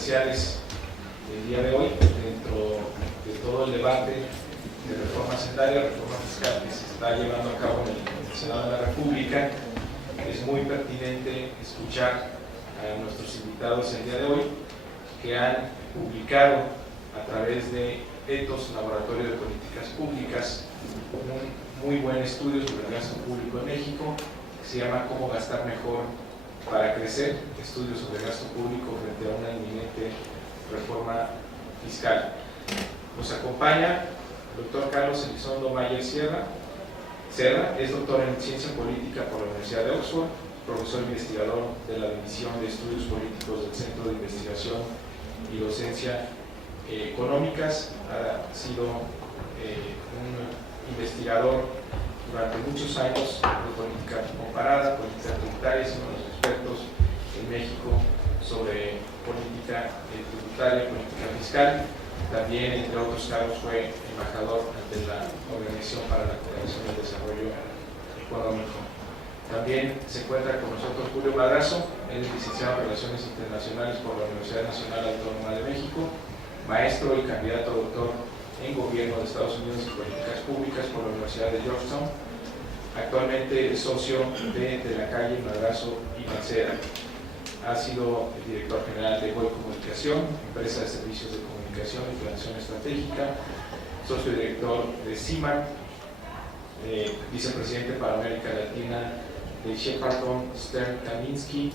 comerciales del día de hoy, dentro de todo el debate de reforma hacendaria, reforma fiscal que se está llevando a cabo en el Senado de la República. Es muy pertinente escuchar a nuestros invitados el día de hoy, que han publicado a través de Ethos, Laboratorio de Políticas Públicas, un muy buen estudio sobre el gasto público en México, que se llama Cómo gastar mejor para crecer, estudio sobre gasto público frente a una inminente reforma fiscal. Nos acompaña el doctor Carlos Elizondo Mayer Serra, es doctor en Ciencia Política por la Universidad de Oxford, profesor investigador de la División de Estudios Políticos del Centro de Investigación y Docencia Económicas. Ha sido un investigador durante muchos años de política comparada, política tributaria, es uno de los expertos en México sobre política tributaria, política fiscal. También, entre otros cargos, fue embajador ante la Organización para la Cooperación y el Desarrollo Económico. También se encuentra con nosotros Julio Madrazo, él es licenciado en Relaciones Internacionales por la Universidad Nacional Autónoma de México, maestro y candidato a doctor en Gobierno de Estados Unidos y Políticas Públicas por la Universidad de Georgetown. Actualmente es socio de la calle Madrazo y Mancera. Ha sido el director general de Hoy Comunicación, empresa de servicios de comunicación y planeación estratégica, socio director de CIMAC, vicepresidente para América Latina de Shepardson Stern Kaminsky.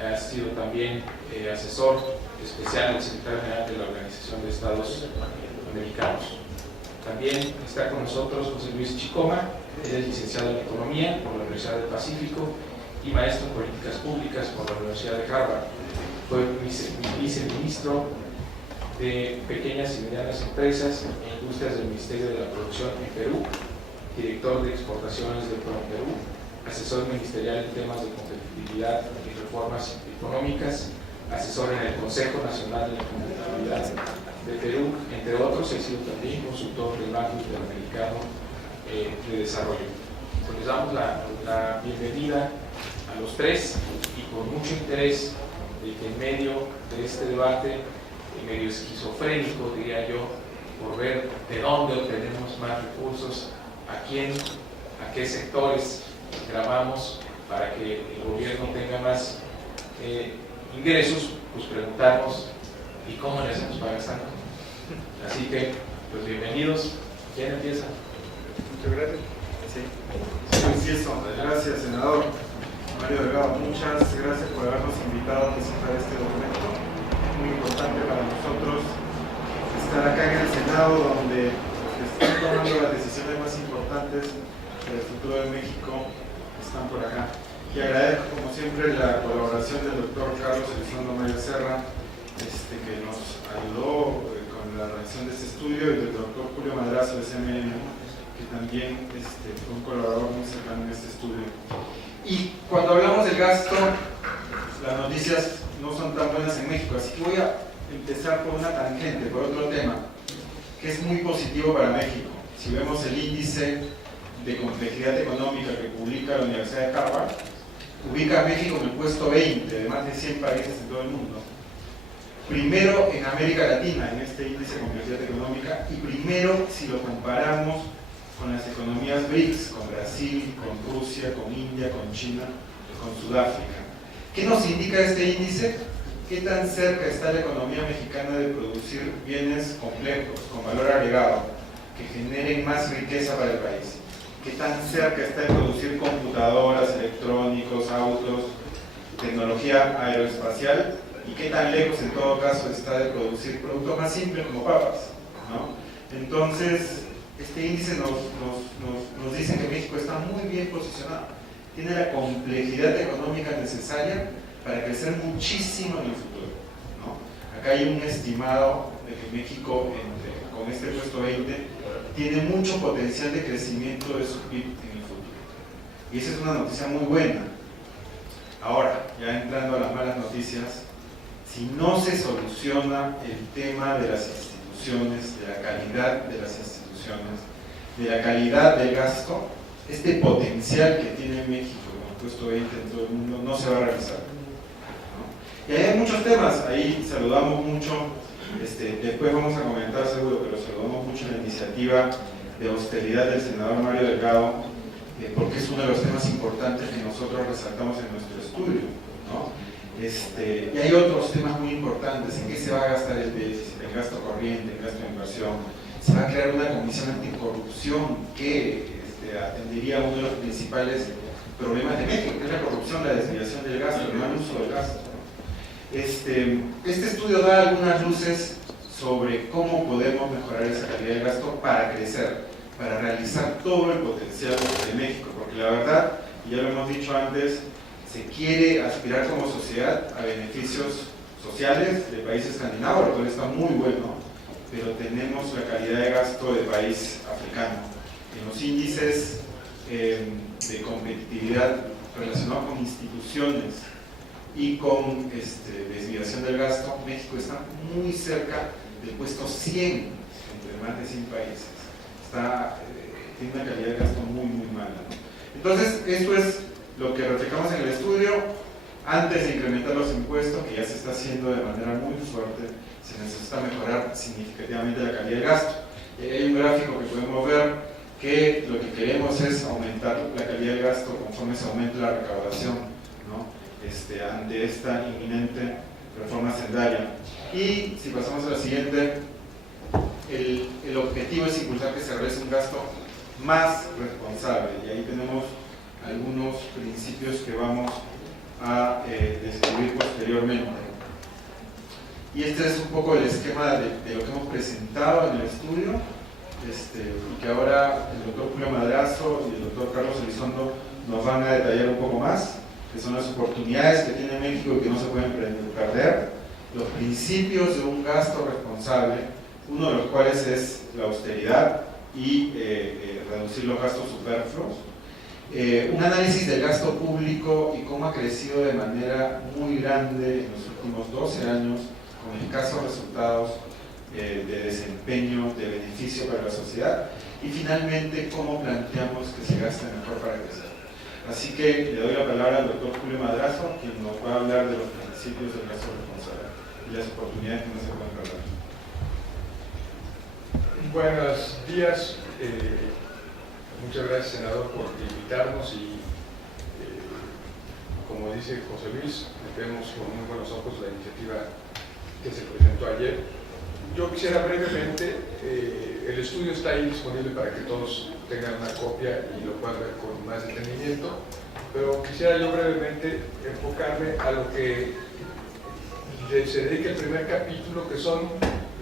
Ha sido también asesor especial del secretario general de la Organización de Estados Americanos. También está con nosotros José Luis Chicoma, él es licenciado en Economía por la Universidad del Pacífico y maestro en Políticas Públicas por la Universidad de Harvard. Fue viceministro de Pequeñas y Medianas Empresas e Industrias del Ministerio de la Producción en Perú, director de Exportaciones de Perú, asesor ministerial en temas de competitividad y reformas económicas, asesor en el Consejo Nacional de la Competitividad de Perú, entre otros. Ha sido también consultor del Banco Interamericano de Desarrollo. Pues les damos la bienvenida a los tres y con mucho interés de que en medio de este debate, medio esquizofrénico diría yo, por ver de dónde obtenemos más recursos, a quién, a qué sectores grabamos para que el gobierno tenga más ingresos, pues preguntarnos ¿y cómo le hacemos para gastarlo? Así que, pues bienvenidos. ¿Quién empieza? Muchas gracias. Sí, empiezo. Gracias, senador Mario Delgado. Muchas gracias por habernos invitado a presentar este documento. Muy importante para nosotros estar acá en el Senado, donde los que están tomando las decisiones más importantes del futuro de México están por acá. Y agradezco, como siempre, la colaboración del doctor Carlos Elizondo Mayer Serra, que nos ayudó con la realización de este estudio, y del doctor Julio Madrazo de CMM, que también fue un colaborador muy cercano en este estudio. Y cuando hablamos del gasto, las noticias no son tan buenas en México, así que voy a empezar por una tangente, por otro tema, que es muy positivo para México. Si vemos el índice de complejidad económica que publica la Universidad de Harvard, ubica a México en el puesto 20 de más de 100 países en todo el mundo. Primero en América Latina, en este índice de complejidad económica, y primero si lo comparamos con las economías BRICS, con Brasil, con Rusia, con India, con China, con Sudáfrica. ¿Qué nos indica este índice? ¿Qué tan cerca está la economía mexicana de producir bienes complejos, con valor agregado, que generen más riqueza para el país? ¿Qué tan cerca está de producir computadoras, electrónicos, autos, tecnología aeroespacial? ¿Y qué tan lejos, en todo caso, está de producir productos más simples como papas, ¿no? Entonces, este índice nos dice que México está muy bien posicionado. Tiene la complejidad económica necesaria para crecer muchísimo en el futuro, ¿no? Acá hay un estimado de que México, con este puesto 20, tiene mucho potencial de crecimiento de su PIB en el futuro. Y esa es una noticia muy buena. Ahora, ya entrando a las malas noticias, si no se soluciona el tema de las instituciones, de la calidad de las instituciones, de la calidad del gasto, este potencial que tiene México con el puesto 20 en todo el mundo no se va a realizar, ¿no? Y hay muchos temas, ahí saludamos mucho, después vamos a comentar seguro, pero saludamos mucho la iniciativa de austeridad del senador Mario Delgado, porque es uno de los temas importantes que nosotros resaltamos en nuestro estudio, ¿no? Y hay otros temas muy importantes: en qué se va a gastar el déficit, el gasto corriente, el gasto de inversión. Se va a crear una comisión anticorrupción que atendería uno de los principales problemas de México, que es la corrupción, la desviación del gasto, el mal uso del gasto. Este estudio da algunas luces sobre cómo podemos mejorar esa calidad de gasto para crecer, para realizar todo el potencial de México, porque la verdad, y ya lo hemos dicho antes, se quiere aspirar como sociedad a beneficios sociales de países escandinavos, lo cual está muy bueno, pero tenemos la calidad de gasto de país africano. En los índices de competitividad relacionados con instituciones y con desviación del gasto, México está muy cerca del puesto 100 entre más de 100 países. Tiene una calidad de gasto muy mala, ¿no? Entonces, esto es lo que reflejamos en el estudio. Antes de incrementar los impuestos, que ya se está haciendo de manera muy fuerte, se necesita mejorar significativamente la calidad de gasto. Hay un gráfico que podemos ver que lo que queremos es aumentar la calidad de gasto conforme se aumenta la recaudación, ¿no? Ante esta inminente reforma hacendaria. Y si pasamos a la siguiente, el objetivo es impulsar que se realice un gasto más responsable, y ahí tenemos algunos principios que vamos a describir posteriormente. Y este es un poco el esquema de lo que hemos presentado en el estudio, y que ahora el doctor Julio Madrazo y el doctor Carlos Elizondo nos van a detallar un poco más, que son las oportunidades que tiene México y que no se pueden perder, los principios de un gasto responsable, uno de los cuales es la austeridad y reducir los gastos superfluos, un análisis del gasto público y cómo ha crecido de manera muy grande en los últimos 12 años, con escasos resultados de desempeño, de beneficio para la sociedad, y finalmente cómo planteamos que se gaste mejor para crecer. Así que le doy la palabra al doctor Julio Madrazo, quien nos va a hablar de los principios del gasto responsable y las oportunidades que no se pueden perder. Buenos días, muchas gracias, senador, por invitarnos y como dice José Luis, vemos con muy buenos ojos la iniciativa que se presentó ayer. Yo quisiera brevemente, el estudio está ahí disponible para que todos tengan una copia y lo puedan ver con más detenimiento, pero quisiera yo brevemente enfocarme a lo que se dedica el primer capítulo, que son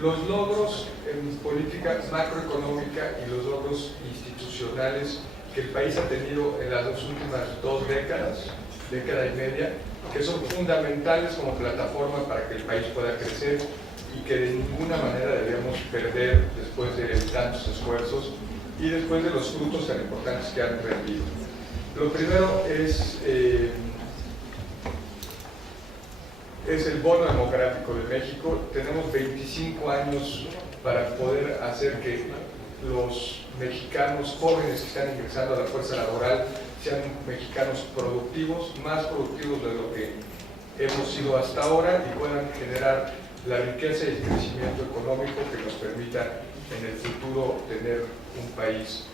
los logros en política macroeconómica y los logros institucionales que el país ha tenido en las últimas 2 décadas, década y media, que son fundamentales como plataforma para que el país pueda crecer y que de ninguna manera debemos perder después de tantos esfuerzos y después de los frutos tan importantes que han rendido. Lo primero es el bono democrático de México. Tenemos 25 años para poder hacer que los mexicanos jóvenes que están ingresando a la fuerza laboral sean mexicanos productivos, más productivos de lo que hemos sido hasta ahora, y puedan generar la riqueza y el crecimiento económico que nos permita en el futuro tener un país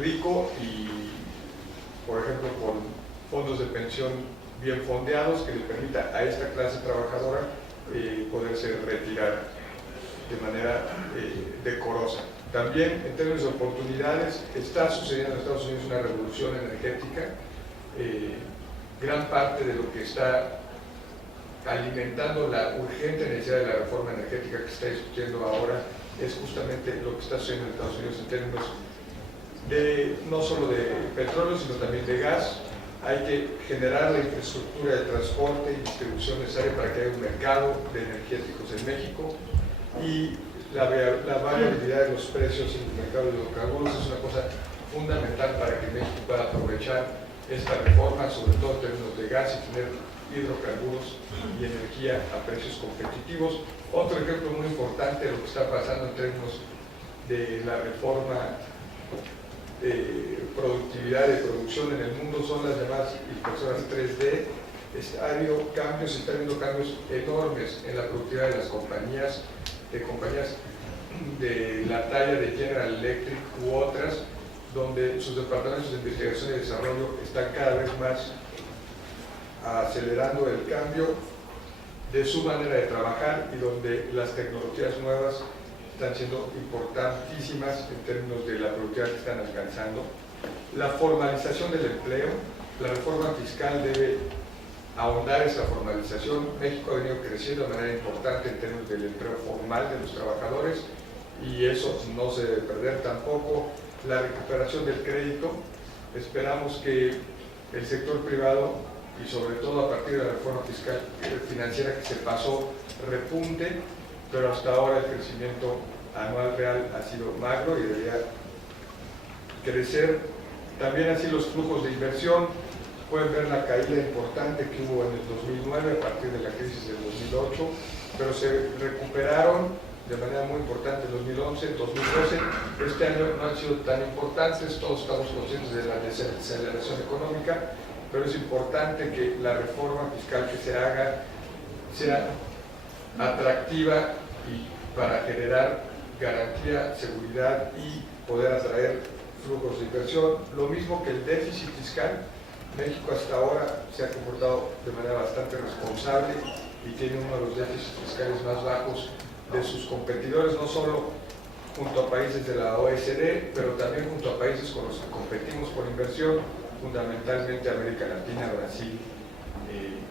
rico y, por ejemplo, con fondos de pensión bien fondeados que le permita a esta clase trabajadora poderse retirar de manera decorosa. También, en términos de oportunidades, está sucediendo en Estados Unidos una revolución energética. Gran parte de lo que está alimentando la urgente necesidad de la reforma energética que se está discutiendo ahora es justamente lo que está sucediendo en Estados Unidos en términos no solo de petróleo, sino también de gas. Hay que generar la infraestructura de transporte y distribución necesaria para que haya un mercado de energéticos en México, y la variabilidad de los precios en el mercado de hidrocarburos es una cosa fundamental para que México pueda aprovechar esta reforma, sobre todo en términos de gas, y tener hidrocarburos y energía a precios competitivos. Otro ejemplo muy importante de lo que está pasando en términos de la reforma de productividad y producción en el mundo son las llamadas impresoras 3D, está habiendo cambios enormes en la productividad de las compañías, de la talla de General Electric u otras, donde sus departamentos de investigación y desarrollo están cada vez más acelerando el cambio de su manera de trabajar y donde las tecnologías nuevas están siendo importantísimas en términos de la productividad que están alcanzando. La formalización del empleo, la reforma fiscal debe ahondar esa formalización. México ha venido creciendo de manera importante en términos del empleo formal de los trabajadores y eso no se debe perder tampoco. La recuperación del crédito, esperamos que el sector privado y sobre todo a partir de la reforma fiscal financiera que se pasó repunte, pero hasta ahora el crecimiento anual real ha sido magro y debería crecer. También así los flujos de inversión, pueden ver la caída importante que hubo en el 2009 a partir de la crisis del 2008, pero se recuperaron de manera muy importante en 2011, 2012. Este año no han sido tan importantes, todos estamos conscientes de la desaceleración económica, pero es importante que la reforma fiscal que se haga sea atractiva y para generar garantía, seguridad y poder atraer flujos de inversión. Lo mismo que el déficit fiscal, México hasta ahora se ha comportado de manera bastante responsable y tiene uno de los déficits fiscales más bajos de sus competidores, no solo junto a países de la OECD, pero también junto a países con los que competimos por inversión, fundamentalmente América Latina, Brasil,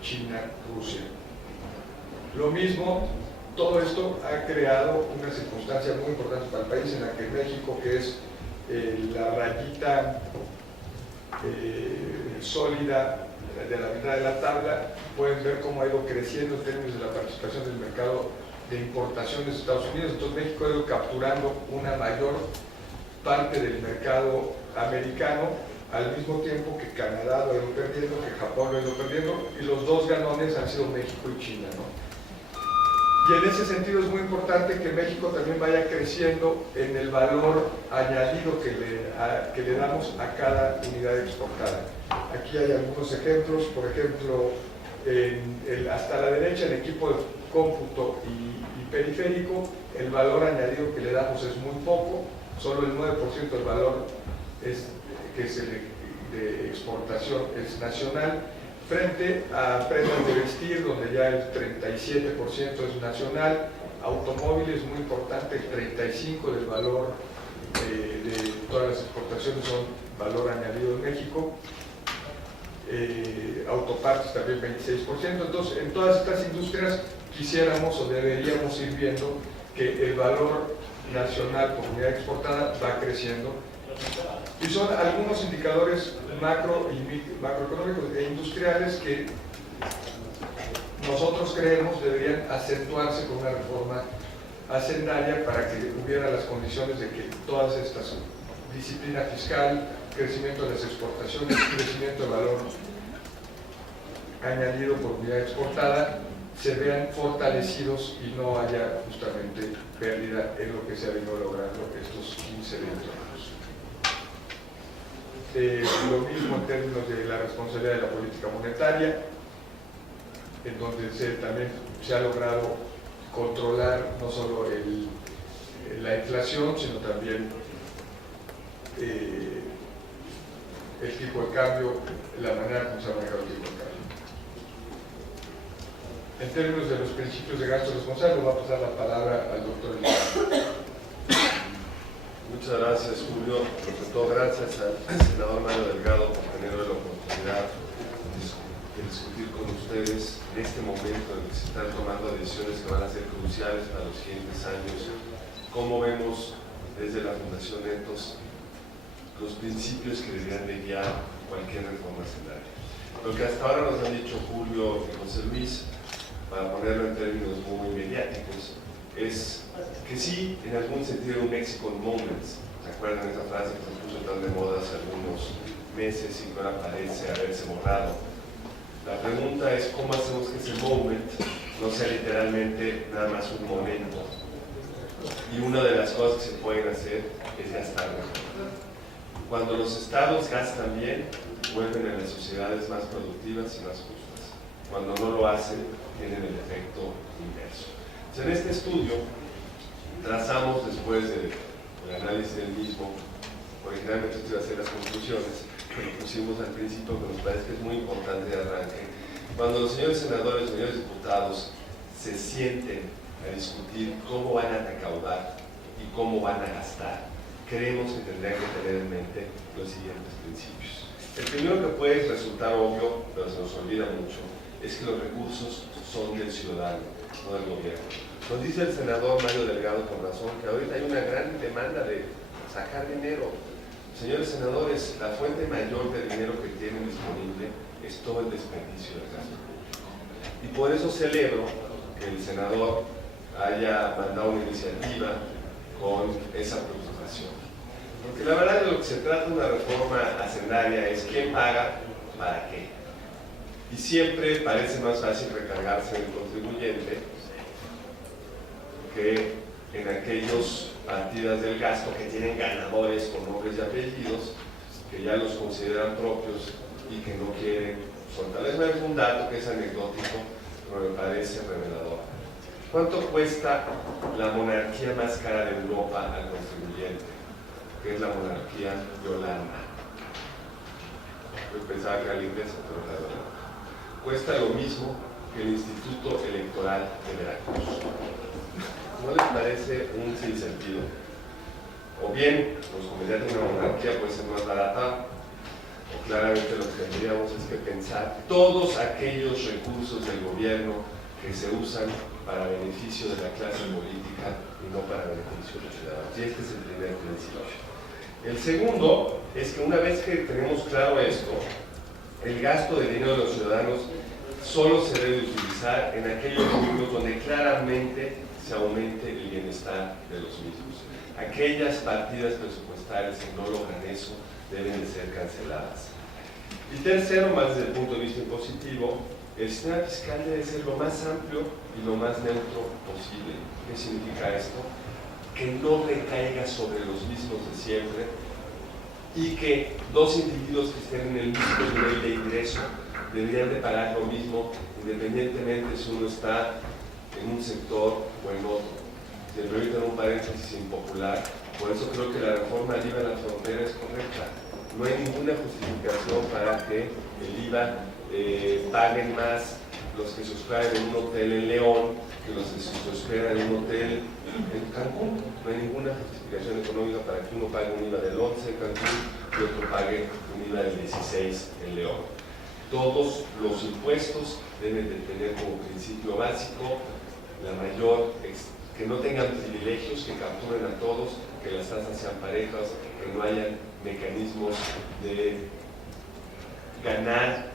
China, Rusia. Lo mismo, todo esto ha creado una circunstancia muy importante para el país en la que México, que es la rayita sólida de la mitad de la tabla, pueden ver cómo ha ido creciendo en términos de la participación del mercado de importaciones de Estados Unidos. Entonces México ha ido capturando una mayor parte del mercado americano, al mismo tiempo que Canadá lo ha ido perdiendo, que Japón lo ha ido perdiendo, y los dos ganones han sido México y China, ¿no? Y en ese sentido es muy importante que México también vaya creciendo en el valor añadido que le damos a cada unidad exportada. Aquí hay algunos ejemplos, por ejemplo, hasta la derecha, el equipo de cómputo y periférico, el valor añadido que le damos es muy poco, solo el 9% del valor de exportación es nacional, frente a prendas de vestir, donde ya el 37% es nacional, automóviles, muy importante, el 35% del valor de todas las exportaciones son valor añadido en México, autopartes también 26%. Entonces, en todas estas industrias quisiéramos o deberíamos ir viendo que el valor nacional por unidad exportada va creciendo. Y son algunos indicadores macroeconómicos e industriales que nosotros creemos deberían acentuarse con una reforma hacendaria para que hubiera las condiciones de que todas estas, disciplina fiscal, crecimiento de las exportaciones, crecimiento de valor añadido por unidad exportada, se vean fortalecidos y no haya justamente pérdida en lo que se ha venido logrando estos 15, 20 años. Lo mismo en términos de la responsabilidad de la política monetaria, en donde también se ha logrado controlar no solo la inflación, sino también el tipo de cambio, la manera como se ha manejado el tipo de cambio. En términos de los principios de gasto responsable, voy a pasar la palabra al doctor Elizalde. Muchas gracias, Julio. Sobre todo gracias al senador Mario Delgado por tener la oportunidad de discutir con ustedes en este momento en que se están tomando decisiones que van a ser cruciales para los siguientes años. Cómo vemos desde la Fundación Ethos los principios que deberían de guiar cualquier reforma hacendaria. Lo que hasta ahora nos han dicho Julio y José Luis, para ponerlo en términos muy mediáticos, es que sí, en algún sentido, un Mexican moment. ¿Se acuerdan esa frase que se puso tan de moda hace algunos meses y que ahora parece haberse borrado? La pregunta es cómo hacemos que ese moment no sea literalmente nada más un momento. Y una de las cosas que se pueden hacer es gastar mejor. Cuando los estados gastan bien, vuelven a las sociedades más productivas y más justas. Cuando no lo hacen, tienen el efecto inverso. Entonces, en este estudio, trazamos después del análisis del mismo, originalmente esto iba a hacer las conclusiones, pero pusimos al principio que nos parece que es muy importante de arranque. Cuando los señores senadores, señores diputados, se sienten a discutir cómo van a recaudar y cómo van a gastar, creemos que tendrían que tener en mente los siguientes principios. El primero, que puede resultar obvio, pero se nos olvida mucho, es que los recursos son del ciudadano, no del gobierno. Nos dice el senador Mario Delgado con razón que ahorita hay una gran demanda de sacar dinero. Señores senadores, la fuente mayor de dinero que tienen disponible es todo el desperdicio del gasto público. Y por eso celebro que el senador haya mandado una iniciativa con esa preocupación. Porque la verdad de lo que se trata de una reforma hacendaria es quién paga, para qué. Y siempre parece más fácil recargarse en el contribuyente que en aquellos partidas del gasto que tienen ganadores con nombres y apellidos, que ya los consideran propios y que no quieren soltar. Les voy a dar un dato que es anecdótico, pero me parece revelador. ¿Cuánto cuesta la monarquía más cara de Europa al contribuyente? Que es la monarquía de Holanda. Yo pensaba que era la inglesa, pero la de Holanda. Cuesta lo mismo que el Instituto Electoral de Veracruz. ¿No les parece un sinsentido? O bien, pues como ya tiene una monarquía puede ser más barata, o claramente lo que tendríamos es que pensar todos aquellos recursos del gobierno que se usan para beneficio de la clase política y no para beneficio de los ciudadanos. Y este es el primer principio. El segundo es que una vez que tenemos claro esto, el gasto de dinero de los ciudadanos solo se debe utilizar en aquellos rubros donde claramente se aumente el bienestar de los mismos. Aquellas partidas presupuestarias que no logran eso deben de ser canceladas. Y tercero, más desde el punto de vista impositivo, el sistema fiscal debe ser lo más amplio y lo más neutro posible. ¿Qué significa esto? Que no recaiga sobre los mismos de siempre y que dos individuos que estén en el mismo nivel de ingreso deberían de pagar lo mismo independientemente si uno está en un sector o en otro. Si me permiten un paréntesis impopular, por eso creo que la reforma del IVA en la frontera es correcta. No hay ninguna justificación para que el IVA paguen más los que se hospedan en un hotel en León que los que se hospedan en un hotel en Cancún. No hay ninguna justificación económica para que uno pague un IVA del 11 en Cancún y otro pague un IVA del 16 en León. Todos los impuestos deben de tener como principio básico que no tengan privilegios, que capturen a todos, que las tasas sean parejas, que no hayan mecanismos de ganar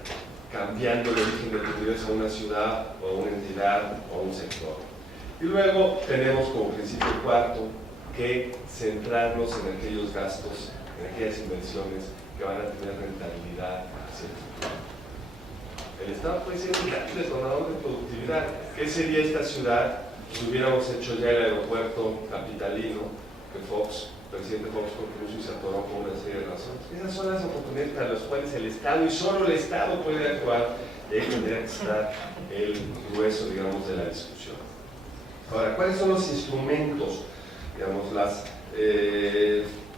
cambiando el origen de tu ingreso a una ciudad o a una entidad o a un sector. Y luego tenemos como principio cuarto que centrarnos en aquellos gastos, en aquellas inversiones que van a tener rentabilidad hacia el futuro. El Estado puede ser un gran detonador de productividad. ¿Qué sería esta ciudad si hubiéramos hecho ya el aeropuerto capitalino que presidente Fox propuso y se atoró por una serie de razones? Esas son las oportunidades para las cuales el Estado, y solo el Estado, puede actuar, y ahí tendría que estar el grueso, digamos, de la discusión. Ahora, ¿cuáles son los instrumentos, digamos, los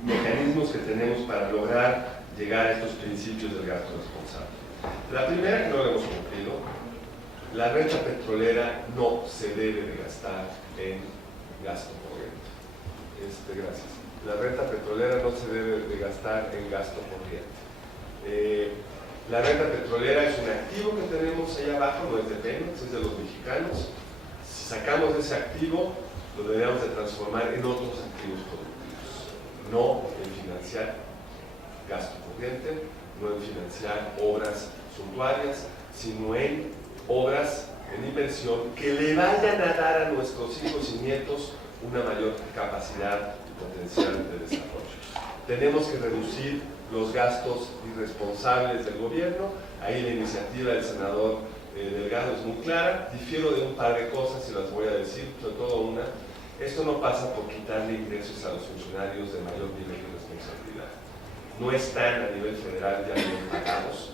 mecanismos que tenemos para lograr llegar a estos principios del gasto responsable? La primera, que no lo hemos cumplido, la renta petrolera no se debe de gastar en gasto corriente. Gracias. La renta petrolera no se debe de gastar en gasto corriente. La renta petrolera es un activo que tenemos allá abajo, no es de Pemex, es de los mexicanos. Si sacamos ese activo, lo deberíamos de transformar en otros activos productivos, no en financiar gasto corriente, no en financiar obras suntuarias, sino en obras, en inversión que le vayan a dar a nuestros hijos y nietos una mayor capacidad y potencial de desarrollo. Tenemos que reducir los gastos irresponsables del gobierno. Ahí la iniciativa del senador Delgado es muy clara. Difiero de un par de cosas y las voy a decir, sobre todo una. Esto no pasa por quitarle ingresos a los funcionarios de mayor nivel de responsabilidad. No están a nivel federal ya bien pagados.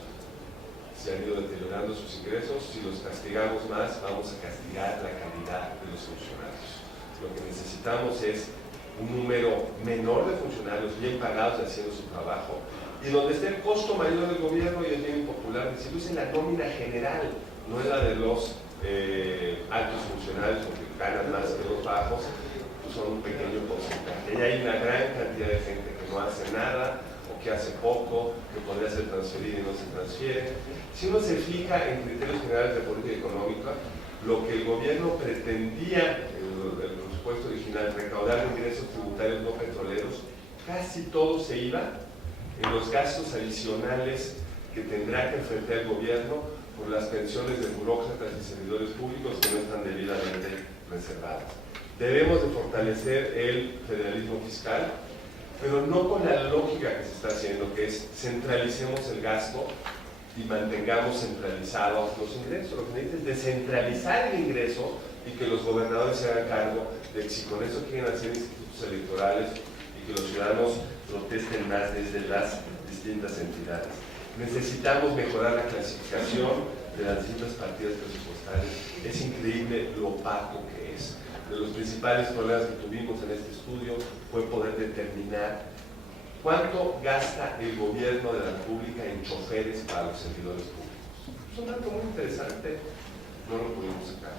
se han ido deteriorando sus ingresos. Si los castigamos más, vamos a castigar la calidad de los funcionarios. Lo que necesitamos es un número menor de funcionarios bien pagados y haciendo su trabajo, y donde esté el costo mayor del gobierno, y es bien impopular decirlo, es en la nómina general, no en la de los altos funcionarios, porque ganan más que los bajos, pues son un pequeño porcentaje. Y hay una gran cantidad de gente que no hace nada, o que hace poco, que podría ser transferida y no se transfiere. Si uno se fija en criterios generales de política económica, lo que el gobierno pretendía, el presupuesto original, recaudar ingresos tributarios no petroleros, casi todo se iba en los gastos adicionales que tendrá que enfrentar el gobierno por las pensiones de burócratas y servidores públicos que no están debidamente reservadas. Debemos de fortalecer el federalismo fiscal, pero no con la lógica que se está haciendo, que es centralicemos el gasto y mantengamos centralizados los ingresos. Lo que necesita es descentralizar el ingreso y que los gobernadores se hagan cargo de que si con eso quieren hacer institutos electorales y que los ciudadanos protesten más desde las distintas entidades. Necesitamos mejorar la clasificación de las distintas partidas presupuestarias. Es increíble lo opaco que es. De los principales problemas que tuvimos en este estudio fue poder determinar cuánto gasta el gobierno de la República en choferes para los servidores públicos. Es un dato muy interesante, no lo pudimos sacar,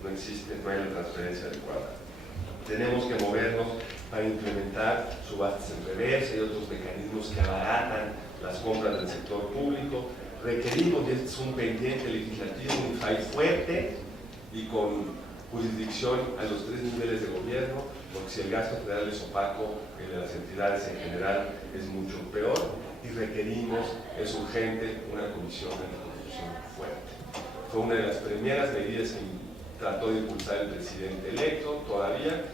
no existe, no hay la transferencia adecuada. Tenemos que movernos para implementar subastas en reversa y otros mecanismos que abaratan las compras del sector público. Requerimos, y este es un pendiente legislativo, un país fuerte y con jurisdicción a los 3 niveles de gobierno, porque si el gasto federal es opaco, el de las entidades en general es mucho peor, y requerimos, es urgente, una comisión de corrupción fuerte. Fue una de las primeras medidas que trató de impulsar el presidente electo, todavía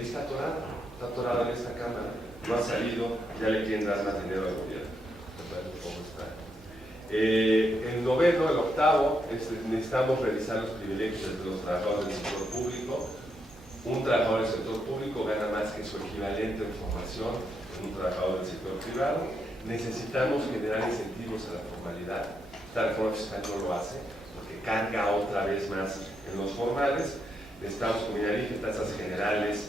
está atorada en esta Cámara, no ha salido, ya le quieren dar más dinero al gobierno. ¿Cómo está? El noveno, el octavo, necesitamos revisar los privilegios de los trabajadores del sector público. Un trabajador del sector público gana más que su equivalente en formación en un trabajador del sector privado. Necesitamos generar incentivos a la formalidad. Esta reforma fiscal no lo hace, porque carga otra vez más en los formales. Necesitamos combinar tasas generales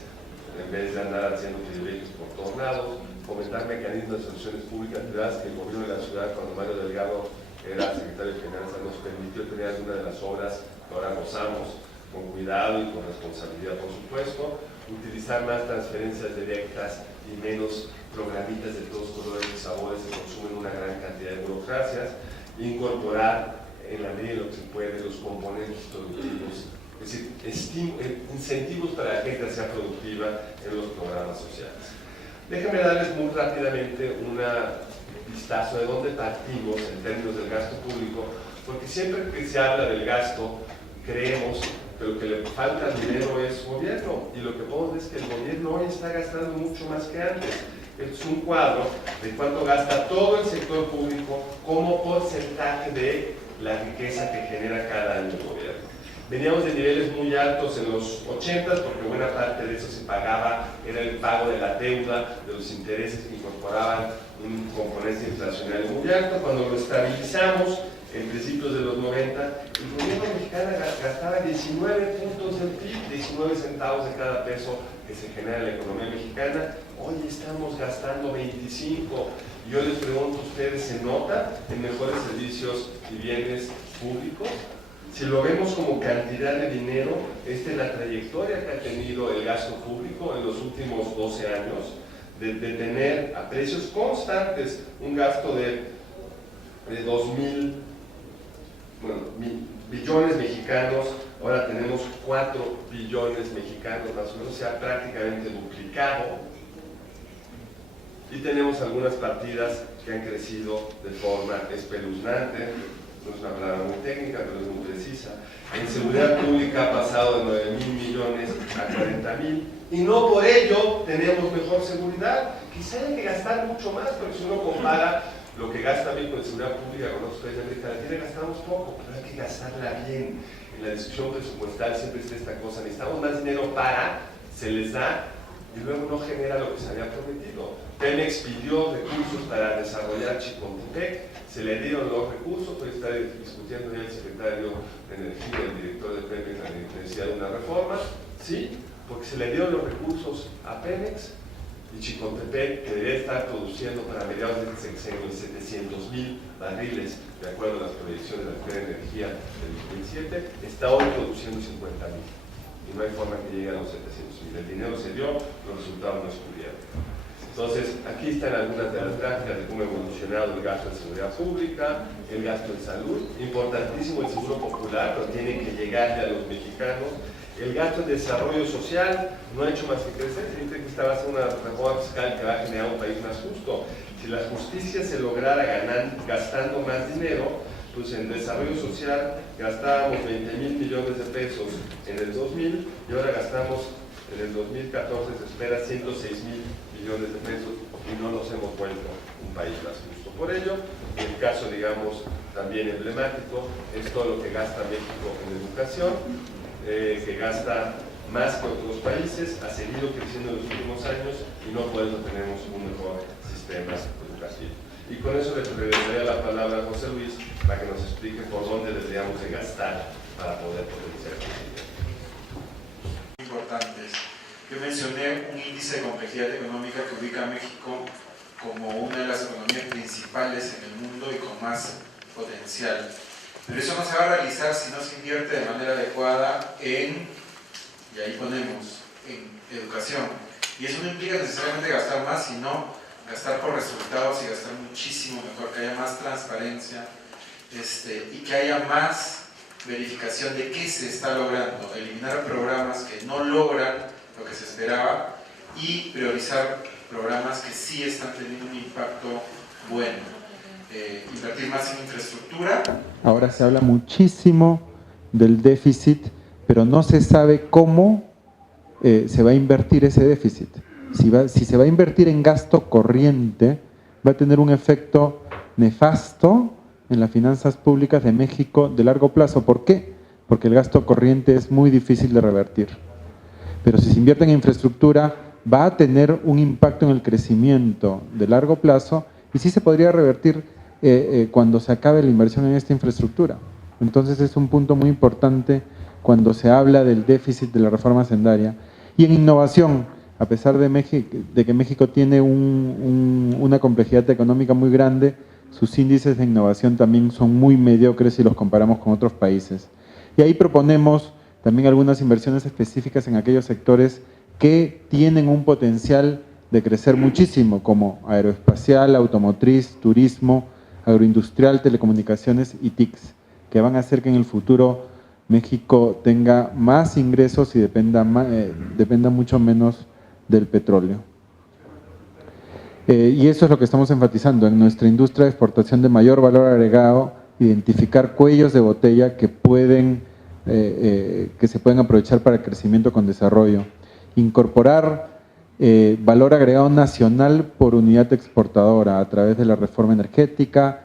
en vez de andar haciendo privilegios por todos lados. Fomentar mecanismos de soluciones públicas privadas que el gobierno de la ciudad, cuando Mario Delgado era secretario de Finanzas, nos permitió tener alguna de las obras que ahora gozamos, con cuidado y con responsabilidad, por supuesto. Utilizar más transferencias directas y menos programitas de todos colores y sabores que consumen una gran cantidad de burocracias. Incorporar en la medida de lo que se puede los componentes productivos, es decir, incentivos para que la gente sea productiva en los programas sociales. Déjenme darles muy rápidamente un vistazo de dónde partimos en términos del gasto público, porque siempre que se habla del gasto, creemos que lo que le falta al dinero es gobierno, y lo que podemos ver es que el gobierno hoy está gastando mucho más que antes. Este es un cuadro de cuánto gasta todo el sector público como porcentaje de la riqueza que genera cada año el gobierno. Veníamos de niveles muy altos en los 80s, porque buena parte de eso se pagaba, era el pago de la deuda, de los intereses que incorporaban un componente inflacionario muy alto. Cuando lo estabilizamos en principios de los 90, el gobierno mexicano gastaba 19 puntos del PIB, 19 centavos de cada peso que se genera en la economía mexicana. Hoy estamos gastando 25. Y yo les pregunto a ustedes, ¿se nota en mejores servicios y bienes públicos? Si lo vemos como cantidad de dinero, esta es la trayectoria que ha tenido el gasto público en los últimos 12 años, de tener a precios constantes un gasto de 2.000 billones mexicanos. Ahora tenemos 4 billones mexicanos, más o menos, se ha prácticamente duplicado. Y tenemos algunas partidas que han crecido de forma espeluznante. No es una palabra muy técnica, pero es muy precisa. En seguridad pública ha pasado de 9.000 millones a 40.000, y no por ello tenemos mejor seguridad. Quizá hay que gastar mucho más, porque si uno compara lo que gasta México en seguridad pública con otros países de América Latina, gastamos poco, pero hay que gastarla bien. En la discusión presupuestal siempre está esta cosa: necesitamos más dinero para, se les da y luego no genera lo que se había prometido. Pemex pidió recursos para desarrollar Chicontepec, se le dieron los recursos, pues está discutiendo ya el secretario de Energía, el director de Pemex, la necesidad de una reforma, ¿sí? Porque se le dieron los recursos a Pemex y Chicontepec, que debería estar produciendo para mediados de este sexenio 700,000 barriles, de acuerdo a las proyecciones de la Secretaría de Energía del 2007, está hoy produciendo 50,000. Y no hay forma que llegue a los 700,000. El dinero se dio, los resultados no estuvieron. Entonces, aquí están algunas de las gráficas de cómo ha evolucionado el gasto en seguridad pública, el gasto en salud, importantísimo el seguro popular, pero tiene que llegarle a los mexicanos. El gasto en desarrollo social no ha hecho más que crecer. Se dice que esta va a ser una reforma fiscal que va a generar un país más justo. Si la justicia se lograra gastando más dinero, pues en desarrollo social gastábamos 20,000 millones de pesos en el 2000 y ahora gastamos en el 2014, se espera 106,000 millones de pesos y no nos hemos vuelto un país más justo. Por ello, el caso, digamos, también emblemático es todo lo que gasta México en educación, que gasta más que otros países, ha seguido creciendo en los últimos años y no por eso tenemos un mejor sistema educativo. Y con eso le regresaría la palabra a José Luis para que nos explique por dónde deberíamos de gastar para poder potenciar el crecimiento. Importantes. Yo mencioné un índice de complejidad económica que ubica a México como una de las economías principales en el mundo y con más potencial. Pero eso no se va a realizar si no se invierte de manera adecuada en, y ahí ponemos, en educación. Y eso no implica necesariamente gastar más, sino gastar por resultados y gastar muchísimo mejor, que haya más transparencia y que haya más verificación de qué se está logrando, eliminar programas que no logran lo que se esperaba y priorizar programas que sí están teniendo un impacto bueno. Invertir más en infraestructura. Ahora se habla muchísimo del déficit, pero no se sabe cómo se va a invertir ese déficit. Si se va a invertir en gasto corriente, va a tener un efecto nefasto en las finanzas públicas de México de largo plazo. ¿Por qué? Porque el gasto corriente es muy difícil de revertir. Pero si se invierte en infraestructura, va a tener un impacto en el crecimiento de largo plazo y sí se podría revertir cuando se acabe la inversión en esta infraestructura. Entonces es un punto muy importante cuando se habla del déficit de la reforma hacendaria. Y en innovación, a pesar de que México tiene una complejidad económica muy grande, sus índices de innovación también son muy mediocres si los comparamos con otros países. Y ahí proponemos también algunas inversiones específicas en aquellos sectores que tienen un potencial de crecer muchísimo, como aeroespacial, automotriz, turismo, agroindustrial, telecomunicaciones y TICs, que van a hacer que en el futuro México tenga más ingresos y dependa mucho menos del petróleo. Y eso es lo que estamos enfatizando en nuestra industria de exportación de mayor valor agregado, identificar cuellos de botella que se pueden aprovechar para el crecimiento con desarrollo, incorporar valor agregado nacional por unidad exportadora a través de la reforma energética,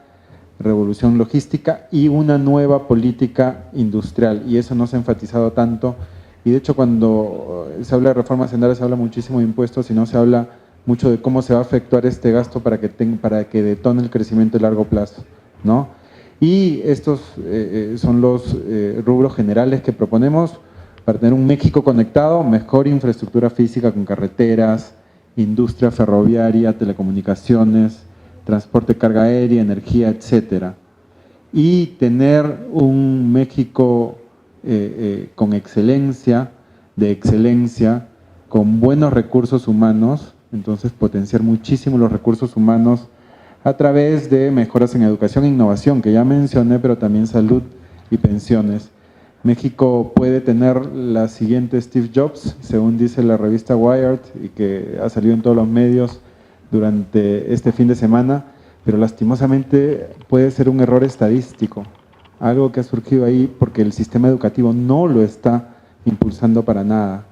revolución logística y una nueva política industrial, y eso no se ha enfatizado tanto. Y de hecho, cuando se habla de reforma hacendaria se habla muchísimo de impuestos y no se habla mucho de cómo se va a efectuar este gasto para que detone el crecimiento a largo plazo, ¿no? Y estos son los rubros generales que proponemos para tener un México conectado, mejor infraestructura física con carreteras, industria ferroviaria, telecomunicaciones, transporte, carga aérea, energía, etcétera. Y tener un México con excelencia, con buenos recursos humanos, entonces potenciar muchísimo los recursos humanos a través de mejoras en educación e innovación, que ya mencioné, pero también salud y pensiones. México puede tener la siguiente Steve Jobs, según dice la revista Wired, y que ha salido en todos los medios durante este fin de semana, pero lastimosamente puede ser un error estadístico, algo que ha surgido ahí porque el sistema educativo no lo está impulsando para nada.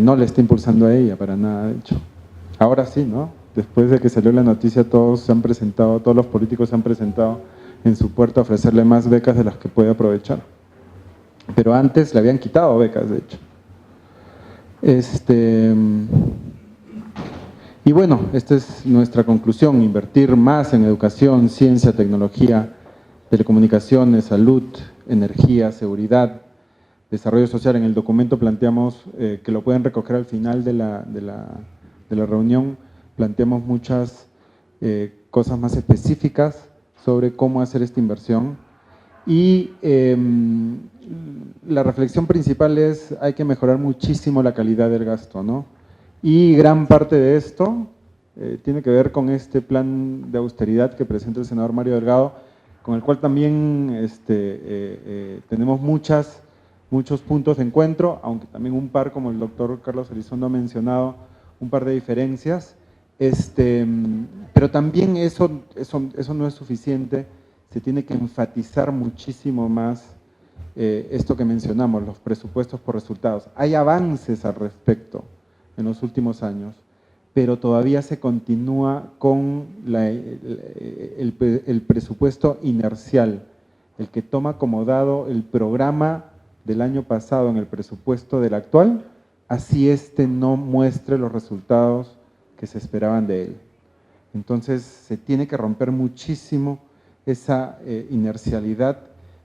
No le está impulsando a ella para nada, de hecho. Ahora sí, ¿no? Después de que salió la noticia, todos los políticos se han presentado en su puerta a ofrecerle más becas de las que puede aprovechar. Pero antes le habían quitado becas, de hecho. Y bueno, esta es nuestra conclusión: invertir más en educación, ciencia, tecnología, telecomunicaciones, salud, energía, seguridad, desarrollo social. En el documento planteamos, que lo pueden recoger al final de la reunión, planteamos muchas cosas más específicas sobre cómo hacer esta inversión. Y la reflexión principal es: hay que mejorar muchísimo la calidad del gasto, ¿no? Y gran parte de esto tiene que ver con este plan de austeridad que presenta el senador Mario Delgado, con el cual también tenemos muchos puntos de encuentro, aunque también un par, como el doctor Carlos Elizondo ha mencionado, un par de diferencias. Pero también eso no es suficiente, se tiene que enfatizar muchísimo más esto que mencionamos, los presupuestos por resultados. Hay avances al respecto en los últimos años, pero todavía se continúa con el presupuesto inercial, el que toma como dado el programa del año pasado en el presupuesto del actual, así no muestre los resultados que se esperaban de él. Entonces se tiene que romper muchísimo esa inercialidad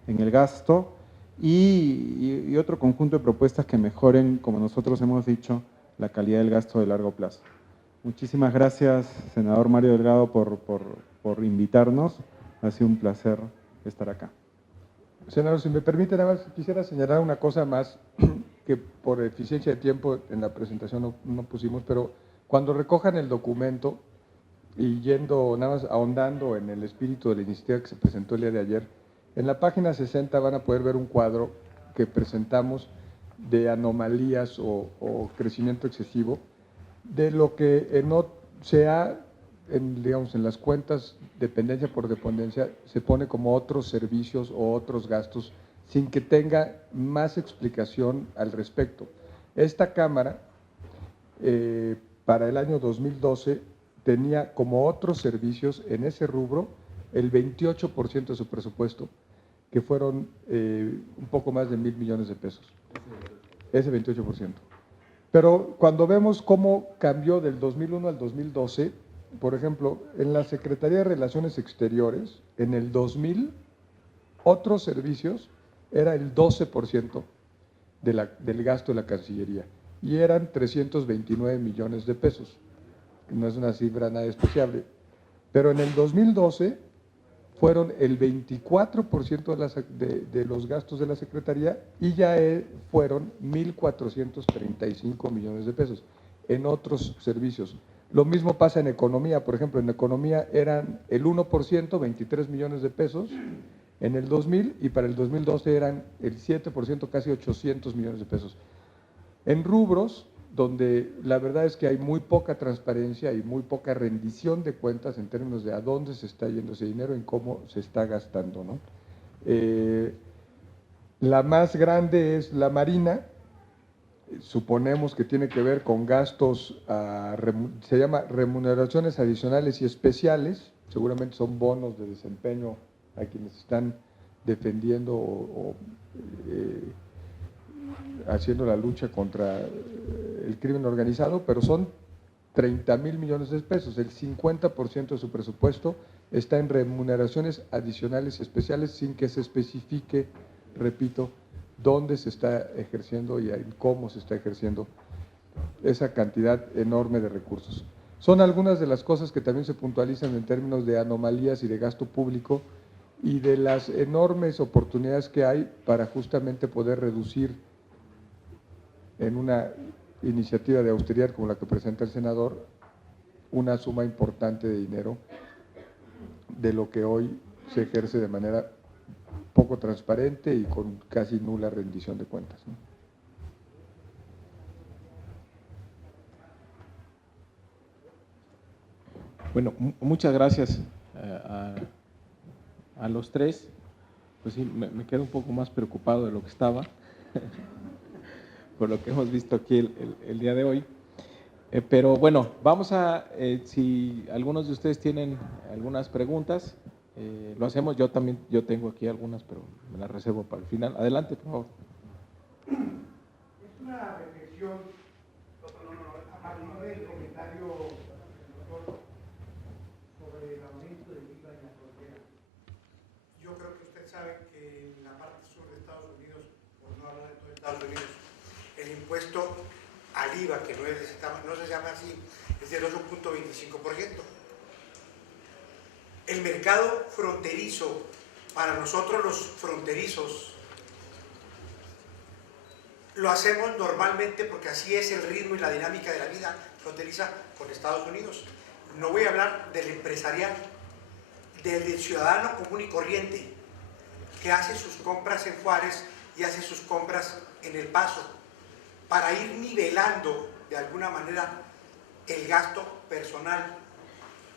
en el gasto y otro conjunto de propuestas que mejoren, como nosotros hemos dicho, la calidad del gasto de largo plazo. Muchísimas gracias, senador Mario Delgado, por invitarnos. Ha sido un placer estar acá. Senador, si me permite, nada más quisiera señalar una cosa más que por eficiencia de tiempo en la presentación no pusimos, pero cuando recojan el documento y yendo, nada más ahondando en el espíritu de la iniciativa que se presentó el día de ayer, en la página 60 van a poder ver un cuadro que presentamos de anomalías o crecimiento excesivo, de lo que digamos, en las cuentas dependencia por dependencia se pone como otros servicios o otros gastos sin que tenga más explicación al respecto. Esta Cámara, para el año 2012, tenía como otros servicios en ese rubro el 28% de su presupuesto, que fueron un poco más de 1,000 millones de pesos. Ese 28%. Pero cuando vemos cómo cambió del 2001 al 2012, por ejemplo, en la Secretaría de Relaciones Exteriores, en el 2000, otros servicios era el 12% del gasto de la Cancillería y eran 329 millones de pesos. No es una cifra nada despreciable. Pero en el 2012 fueron el 24% de los gastos de la Secretaría y ya fueron 1,435 millones de pesos en otros servicios. Lo mismo pasa en economía, por ejemplo, en economía eran el 1%, 23 millones de pesos en el 2000 y para el 2012 eran el 7%, casi 800 millones de pesos. En rubros donde la verdad es que hay muy poca transparencia y muy poca rendición de cuentas en términos de a dónde se está yendo ese dinero, en cómo se está gastando, ¿no? La más grande es la Marina, suponemos que tiene que ver con gastos, se llama remuneraciones adicionales y especiales, seguramente son bonos de desempeño a quienes están defendiendo o haciendo la lucha contra el crimen organizado, pero son 30,000 millones de pesos, el 50% de su presupuesto está en remuneraciones adicionales y especiales sin que se especifique, repito, dónde se está ejerciendo y cómo se está ejerciendo esa cantidad enorme de recursos. Son algunas de las cosas que también se puntualizan en términos de anomalías y de gasto público y de las enormes oportunidades que hay para justamente poder reducir en una iniciativa de austeridad como la que presenta el senador, una suma importante de dinero de lo que hoy se ejerce de manera poco transparente y con casi nula rendición de cuentas, ¿no? Bueno, muchas gracias a los tres. Pues sí, me quedo un poco más preocupado de lo que estaba por lo que hemos visto aquí el día de hoy. Pero bueno, vamos si algunos de ustedes tienen algunas preguntas, lo hacemos. Yo tengo aquí algunas, pero me las reservo para el final. Adelante, por favor. Es una reflexión impuesto al IVA, que no se llama así, es del 8.25%. El mercado fronterizo, para nosotros los fronterizos, lo hacemos normalmente porque así es el ritmo y la dinámica de la vida fronteriza con Estados Unidos. No voy a hablar del empresarial, del ciudadano común y corriente, que hace sus compras en Juárez y hace sus compras en El Paso, para ir nivelando de alguna manera el gasto personal.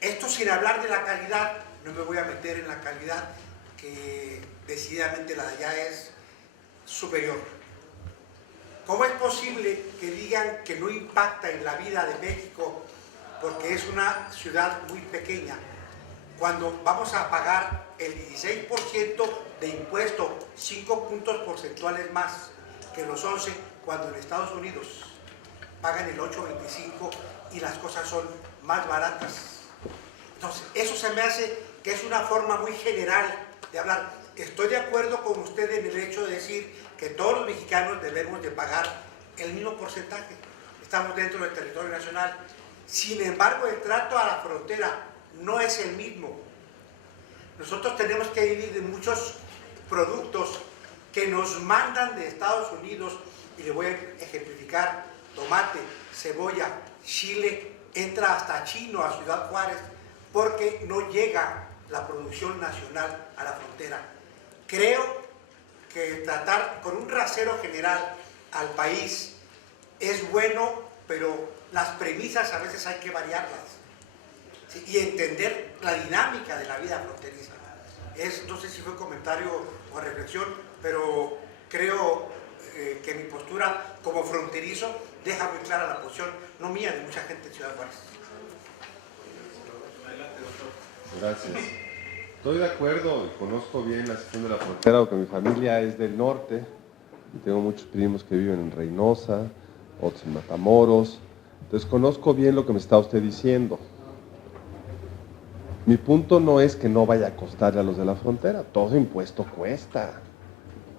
Esto sin hablar de la calidad, no me voy a meter en la calidad, que decididamente la de allá es superior. ¿Cómo es posible que digan que no impacta en la vida de México porque es una ciudad muy pequeña, cuando vamos a pagar el 16% de impuesto, 5 puntos porcentuales más que los 11, cuando en Estados Unidos pagan el 8.25 y las cosas son más baratas? Entonces, eso se me hace que es una forma muy general de hablar. Estoy de acuerdo con usted en el hecho de decir que todos los mexicanos debemos de pagar el mismo porcentaje. Estamos dentro del territorio nacional. Sin embargo, el trato a la frontera no es el mismo. Nosotros tenemos que vivir de muchos productos que nos mandan de Estados Unidos, y le voy a ejemplificar: tomate, cebolla, chile, entra hasta chino a Ciudad Juárez, porque no llega la producción nacional a la frontera. Creo que tratar con un rasero general al país es bueno, pero las premisas a veces hay que variarlas, ¿sí? Y entender la dinámica de la vida fronteriza. No sé si fue comentario o reflexión, pero creo que mi postura como fronterizo deja muy clara la posición, no mía, de mucha gente en Ciudad Juárez. Gracias. Estoy de acuerdo y conozco bien la situación de la frontera, porque mi familia es del norte y tengo muchos primos que viven en Reynosa, otros en Matamoros. Entonces conozco bien lo que me está usted diciendo. Mi punto no es que no vaya a costarle a los de la frontera, todo impuesto cuesta.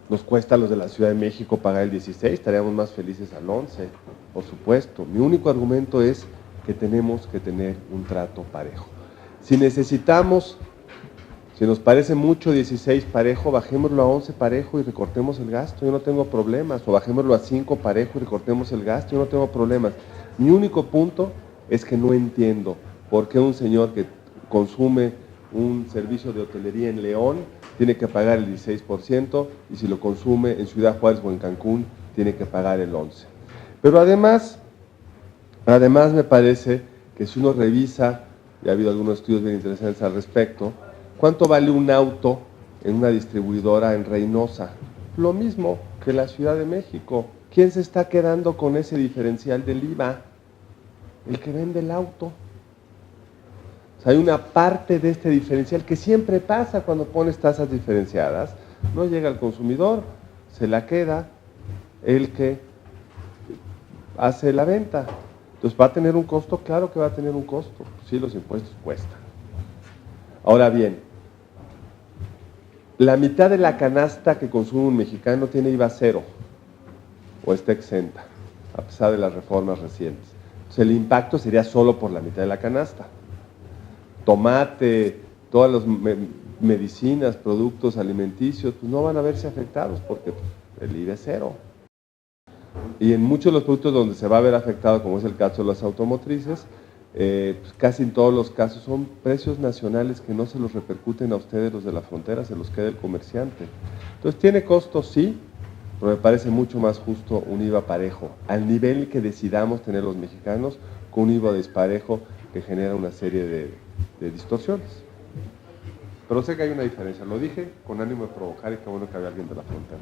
Nos cuesta a los de la Ciudad de México pagar el 16, estaríamos más felices al 11, por supuesto. Mi único argumento es que tenemos que tener un trato parejo. Si necesitamos, si nos parece mucho 16 parejo, bajémoslo a 11 parejo y recortemos el gasto, yo no tengo problemas. O bajémoslo a 5 parejo y recortemos el gasto, yo no tengo problemas. Mi único punto es que no entiendo por qué un señor que consume un servicio de hotelería en León tiene que pagar el 16%, y si lo consume en Ciudad Juárez o en Cancún tiene que pagar el 11%. Pero además me parece que si uno revisa, y ha habido algunos estudios bien interesantes al respecto, ¿cuánto vale un auto en una distribuidora en Reynosa? Lo mismo que la Ciudad de México. ¿Quién se está quedando con ese diferencial del IVA? El que vende el auto. O sea, hay una parte de este diferencial que siempre pasa cuando pones tasas diferenciadas, no llega al consumidor, se la queda el que hace la venta. Entonces, ¿va a tener un costo? Claro que va a tener un costo. Sí, los impuestos cuestan. Ahora bien, la mitad de la canasta que consume un mexicano tiene IVA cero o está exenta, a pesar de las reformas recientes. Entonces, el impacto sería solo por la mitad de la canasta. Tomate, todas las medicinas, productos alimenticios, pues no van a verse afectados porque el IVA es cero. Y en muchos de los productos donde se va a ver afectado, como es el caso de las automotrices, pues casi en todos los casos son precios nacionales que no se los repercuten a ustedes los de la frontera, se los queda el comerciante. Entonces tiene costos, sí, pero me parece mucho más justo un IVA parejo, al nivel que decidamos tener los mexicanos, con un IVA disparejo que genera una serie de distorsiones. Pero sé que hay una diferencia, lo dije con ánimo de provocar y qué bueno que había alguien de la frontera.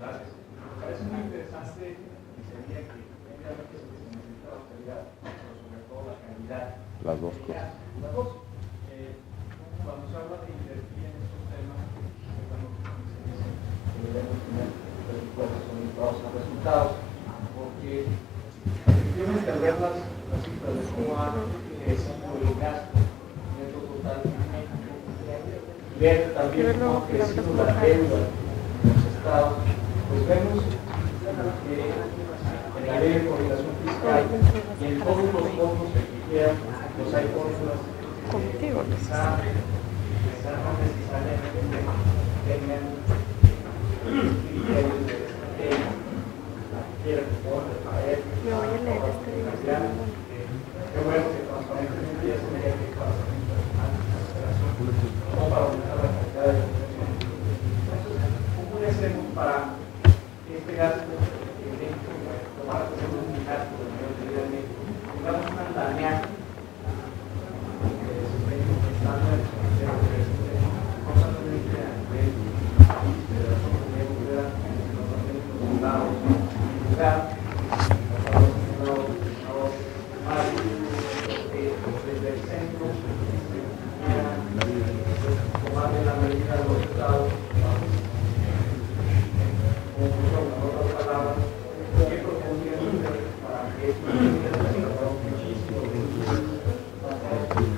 Gracias. Me parece muy interesante y sería que efectivamente se necesita la austeridad, pero sobre todo la calidad. Las dos cosas. Las dos. Cuando se habla de invertir en estos temas, bueno, se dice que debemos tener presupuestos orientados a resultados, porque efectivamente al ver las cifras de cómo ha crecido el gasto neto total en México, ver también cómo ha crecido la deuda de los estados, pues vemos que en la ley de coordinación fiscal y en todos los fondos que quieran, pues hay fórmulas que quizá no necesariamente tengan criterios de estrategia, quieran que puedan traer. Me voy a leer este libro. Qué bueno que transparentemente ya se vea que pasa no para aumentar la cantidad de inversión. Entonces, ¿cómo le hacemos para que este gasto en México, lo van a hacer un gasto de mayor de México, tengamos una planeada que desempeñe un estándar no solamente a nivel país, pero a nivel mundial, sino también en los estados, en lugar desde el centro, tomarle la medida a los estados, como en otras palabras, ¿qué propondrían ustedes para que esto muchísimo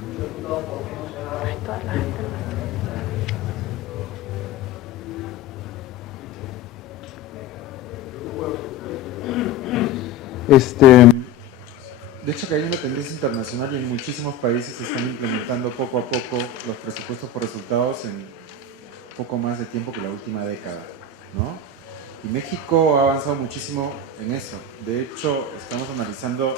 resultado por qué no se da? De hecho, que hay una tendencia internacional y en muchísimos países se están implementando poco a poco los presupuestos por resultados en poco más de tiempo que la última década, ¿no? Y México ha avanzado muchísimo en eso. De hecho, estamos analizando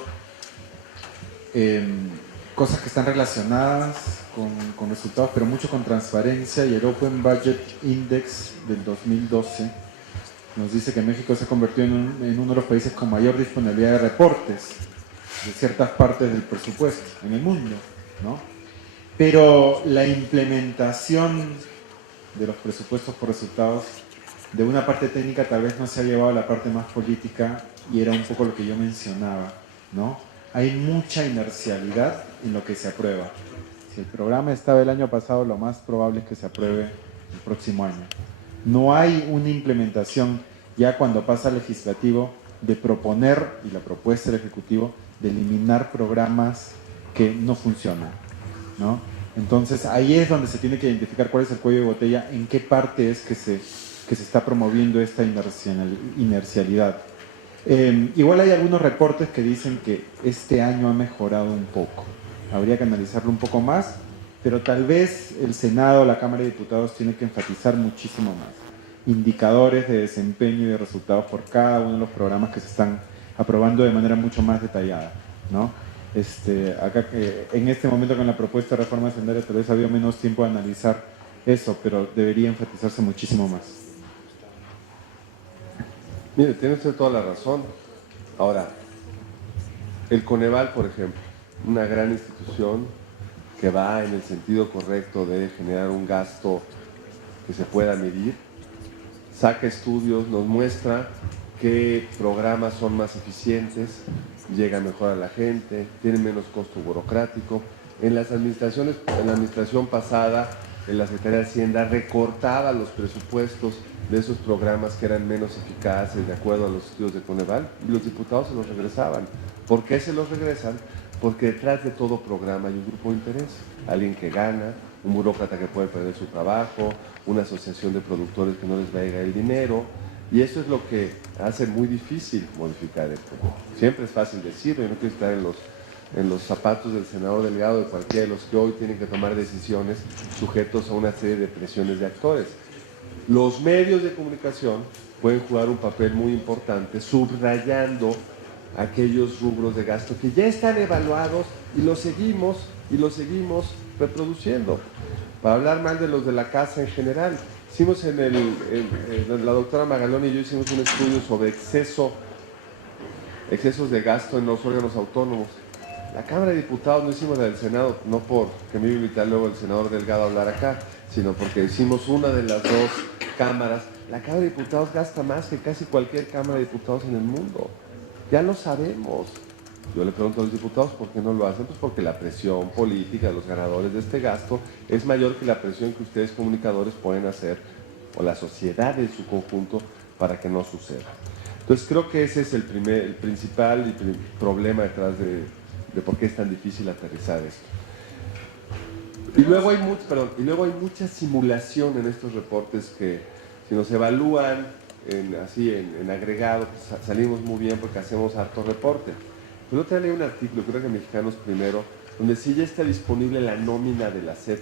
cosas que están relacionadas con resultados, pero mucho con transparencia, y el Open Budget Index del 2012 nos dice que México se ha convertido en uno de los países con mayor disponibilidad de reportes de ciertas partes del presupuesto en el mundo, ¿no? Pero la implementación de los presupuestos por resultados de una parte técnica tal vez no se ha llevado a la parte más política, y era un poco lo que yo mencionaba, ¿no? Hay mucha inercialidad en lo que se aprueba. Si el programa estaba el año pasado, lo más probable es que se apruebe el próximo año. No hay una implementación ya cuando pasa al legislativo de proponer, y la propuesta del Ejecutivo, de eliminar programas que no funcionan, ¿no? Entonces ahí es donde se tiene que identificar cuál es el cuello de botella, en qué parte es que se está promoviendo esta inercialidad. Igual hay algunos reportes que dicen que este año ha mejorado un poco. Habría que analizarlo un poco más, pero tal vez el Senado, la Cámara de Diputados tiene que enfatizar muchísimo más indicadores de desempeño y de resultados por cada uno de los programas que se están aprobando de manera mucho más detallada, ¿no? Acá, en este momento con la propuesta de reforma hacendaria tal vez había menos tiempo de analizar eso, pero debería enfatizarse muchísimo más. Mire, tiene usted toda la razón. Ahora, el Coneval, por ejemplo, una gran institución que va en el sentido correcto de generar un gasto que se pueda medir, saca estudios, nos muestra qué programas son más eficientes, llegan mejor a la gente, tienen menos costo burocrático. En las administraciones, en la administración pasada, en la Secretaría de Hacienda recortaba los presupuestos de esos programas que eran menos eficaces de acuerdo a los estudios de Coneval, y los diputados se los regresaban. ¿Por qué se los regresan? Porque detrás de todo programa hay un grupo de interés, alguien que gana, un burócrata que puede perder su trabajo, una asociación de productores que no les va a llegar el dinero, y eso es lo que hace muy difícil modificar esto. Siempre es fácil decirlo, y no quiero estar en los zapatos del senador Delgado, de cualquiera de los que hoy tienen que tomar decisiones sujetos a una serie de presiones de actores. Los medios de comunicación pueden jugar un papel muy importante subrayando aquellos rubros de gasto que ya están evaluados y los seguimos reproduciendo. Para hablar mal de los de la casa en general, hicimos la doctora Magalón y yo hicimos un estudio sobre excesos de gasto en los órganos autónomos. La Cámara de Diputados, no hicimos la del Senado, no porque me iba a invitar luego el senador Delgado a hablar acá, sino porque hicimos una de las dos cámaras. La Cámara de Diputados gasta más que casi cualquier Cámara de Diputados en el mundo. Ya lo sabemos. Yo le pregunto a los diputados por qué no lo hacen, pues porque la presión política de los ganadores de este gasto es mayor que la presión que ustedes comunicadores pueden hacer, o la sociedad en su conjunto, para que no suceda. Entonces creo que ese es el principal problema detrás de por qué es tan difícil aterrizar esto. Y luego hay mucha simulación en estos reportes que, si nos evalúan en agregado, pues salimos muy bien porque hacemos harto reporte. Pero te leí un artículo, creo que Mexicanos Primero, donde sí ya está disponible la nómina de la SEP,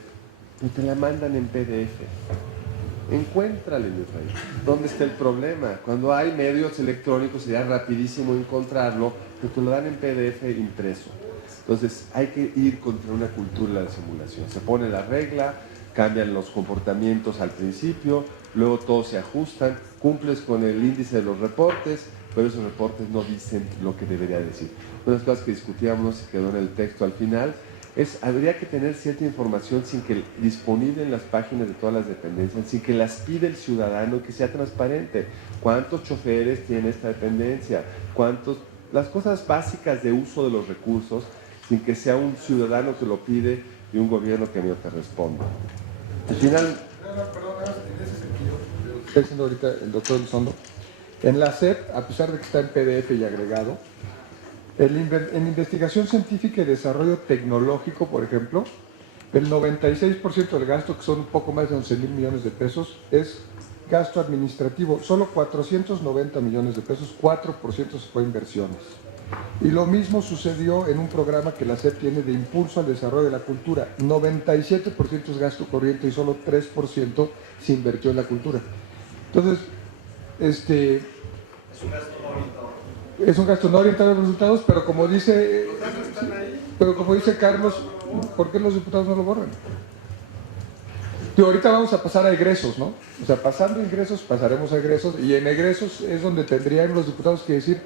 pero te la mandan en PDF. Encuéntrale, mi rey. ¿Dónde está el problema? Cuando hay medios electrónicos sería rapidísimo encontrarlo, pero te lo dan en PDF impreso. Entonces hay que ir contra una cultura de la simulación. Se pone la regla, cambian los comportamientos al principio, luego todos se ajustan, cumples con el índice de los reportes, pero esos reportes no dicen lo que debería decir. Una de las cosas que discutíamos y quedó en el texto al final es, habría que tener cierta información disponible en las páginas de todas las dependencias, sin que las pida el ciudadano, que sea transparente. ¿Cuántos choferes tiene esta dependencia? Las cosas básicas de uso de los recursos, sin que sea un ciudadano que lo pide y un gobierno que no te responda. Al final... Perdón, en ese sentido, lo que está diciendo ahorita el doctor Elizondo, en la SEP, a pesar de que está en PDF y agregado, en investigación científica y desarrollo tecnológico, por ejemplo, el 96% del gasto, que son un poco más de 11,000 millones de pesos, es gasto administrativo. Solo 490 millones de pesos, 4% se fue a inversiones. Y lo mismo sucedió en un programa que la SEP tiene de impulso al desarrollo de la cultura. 97% es gasto corriente y solo 3% se invirtió en la cultura. Entonces, es un gasto no orientado a los resultados, pero como dice Carlos, ¿por qué los diputados no lo borran? Ahorita vamos a pasar a egresos, ¿no? O sea, pasando ingresos, pasaremos a egresos, y en egresos es donde tendrían los diputados que decir,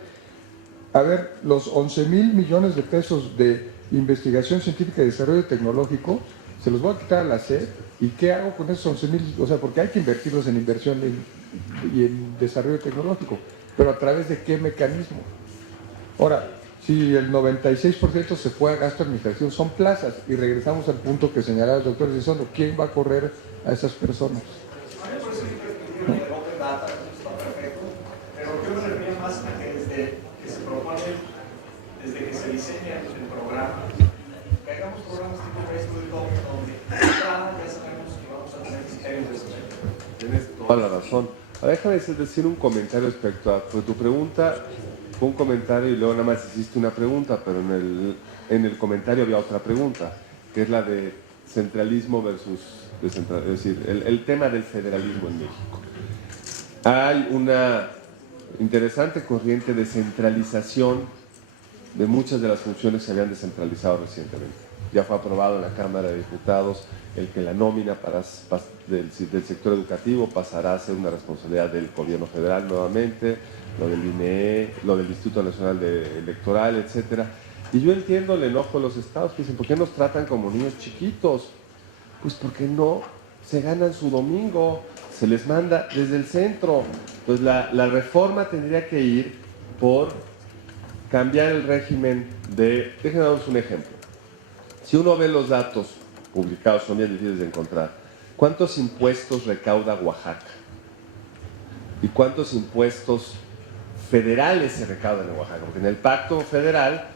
a ver, los 11,000 millones de pesos de investigación científica y desarrollo tecnológico, se los voy a quitar a la SEP, ¿y qué hago con esos 11,000? O sea, porque hay que invertirlos en inversión y en desarrollo tecnológico, pero ¿a través de qué mecanismo? Ahora, si el 96% se fue a gasto administrativo, son plazas, y regresamos al punto que señalaba el doctor Elizondo, ¿quién va a correr a esas personas? Pero yo me refiero más a que desde que se propone, desde que se diseña el programa, que hagamos programas tipo Facebook, donde ya sabemos que vamos a tener criterios de desarrollo. Tienes toda la razón. Ahora, déjame decir un comentario respecto a tu pregunta. Fue un comentario y luego nada más hiciste una pregunta, pero en el comentario había otra pregunta, que es la de centralismo versus descentralismo, es decir, el tema del federalismo en México. Hay una interesante corriente de centralización de muchas de las funciones que se habían descentralizado recientemente. Ya fue aprobado en la Cámara de Diputados el que la nómina del sector educativo pasará a ser una responsabilidad del gobierno federal nuevamente, lo del INE, lo del Instituto Nacional Electoral, etc. Y yo entiendo el enojo de los estados que dicen, ¿por qué nos tratan como niños chiquitos? Pues porque no se ganan su domingo, se les manda desde el centro. Pues la reforma tendría que ir por cambiar el régimen de... Déjenme daros un ejemplo. Si uno ve los datos publicados, son bien difíciles de encontrar. ¿Cuántos impuestos recauda Oaxaca? ¿Y cuántos impuestos federales se recaudan en Oaxaca? Porque en el pacto federal,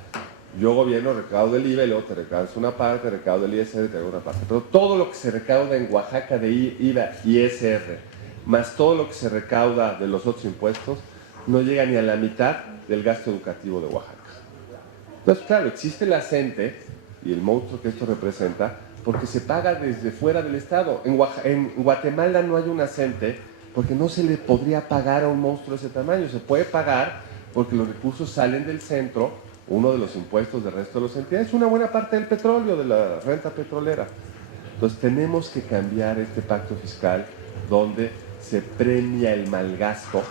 yo gobierno, recaudo el IVA y luego te recaudas una parte, recaudo el ISR, te recaudo una parte. Pero todo lo que se recauda en Oaxaca de IVA y ISR, más todo lo que se recauda de los otros impuestos, no llega ni a la mitad del gasto educativo de Oaxaca. Entonces, claro, existe la CENTE y el monstruo que esto representa, porque se paga desde fuera del Estado. En Guatemala no hay una CENTE porque no se le podría pagar a un monstruo de ese tamaño. Se puede pagar porque los recursos salen del centro, uno de los impuestos del resto de las entidades, una buena parte del petróleo, de la renta petrolera. Entonces tenemos que cambiar este pacto fiscal donde se premia el mal gasto,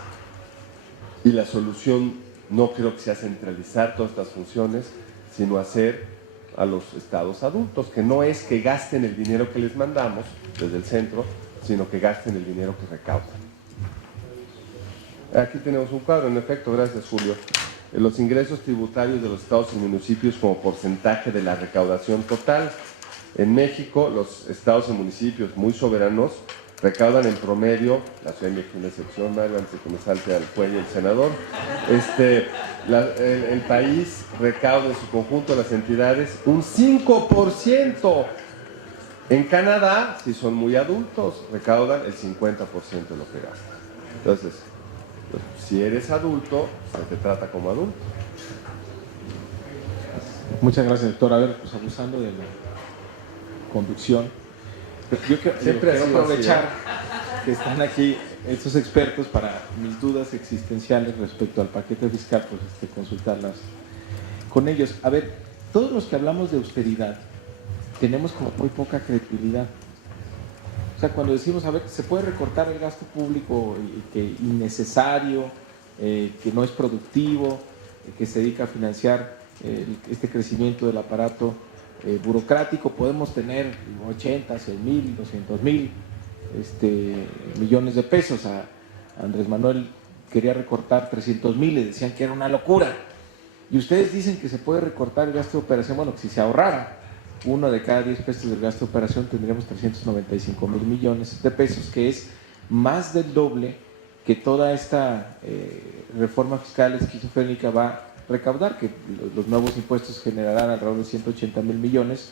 y la solución no creo que sea centralizar todas estas funciones, sino hacer a los estados adultos, que no es que gasten el dinero que les mandamos desde el centro, sino que gasten el dinero que recaudan. Aquí tenemos un cuadro, en efecto, gracias Julio. Los ingresos tributarios de los estados y municipios como porcentaje de la recaudación total. En México, los estados y municipios muy soberanos recaudan en promedio, la Ciudad de México es una excepción, Mario, antes de que me salte al cuello el senador, el país recauda en su conjunto, las entidades, un 5%. En Canadá, si son muy adultos, recaudan el 50% de lo que gastan. Entonces, si eres adulto, se te trata como adulto. Muchas gracias, doctor. A ver, pues abusando de la conducción, yo Siempre quiero ha sido aprovechar que están aquí estos expertos para mis dudas existenciales respecto al paquete fiscal, pues consultarlas con ellos. A ver, todos los que hablamos de austeridad tenemos como muy poca credibilidad. O sea, cuando decimos, a ver, se puede recortar el gasto público que innecesario, que no es productivo, que se dedica a financiar este crecimiento del aparato burocrático, podemos tener 80, 100 mil, 200 mil millones de pesos. A Andrés Manuel quería recortar 300 mil, le decían que era una locura. Y ustedes dicen que se puede recortar el gasto de operación. Bueno, que si se ahorrara 1 de cada 10 pesos del gasto de operación, tendríamos 395 mil millones de pesos, que es más del doble que toda esta reforma fiscal esquizofrénica va a recaudar, que los nuevos impuestos generarán alrededor de 180 mil millones,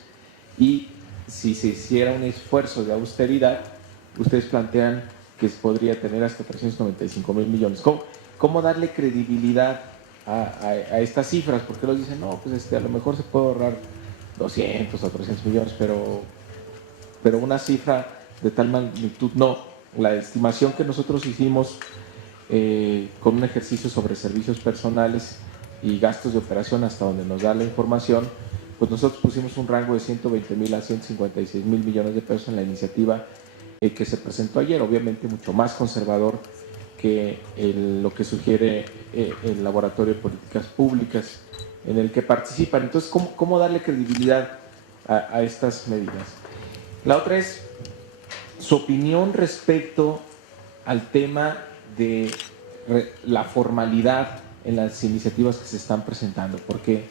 y si se hiciera un esfuerzo de austeridad, ustedes plantean que podría tener hasta 395 mil millones. ¿Cómo darle credibilidad a estas cifras? Porque los dicen, no, pues a lo mejor se puede ahorrar 200 o 300 millones, pero una cifra de tal magnitud no. La estimación que nosotros hicimos con un ejercicio sobre servicios personales y gastos de operación hasta donde nos da la información, pues nosotros pusimos un rango de 120 mil a 156 mil millones de pesos en la iniciativa que se presentó ayer, obviamente mucho más conservador que lo que sugiere el Laboratorio de Políticas Públicas en el que participan. Entonces, ¿cómo darle credibilidad a estas medidas? La otra es su opinión respecto al tema de la formalidad en las iniciativas que se están presentando, porque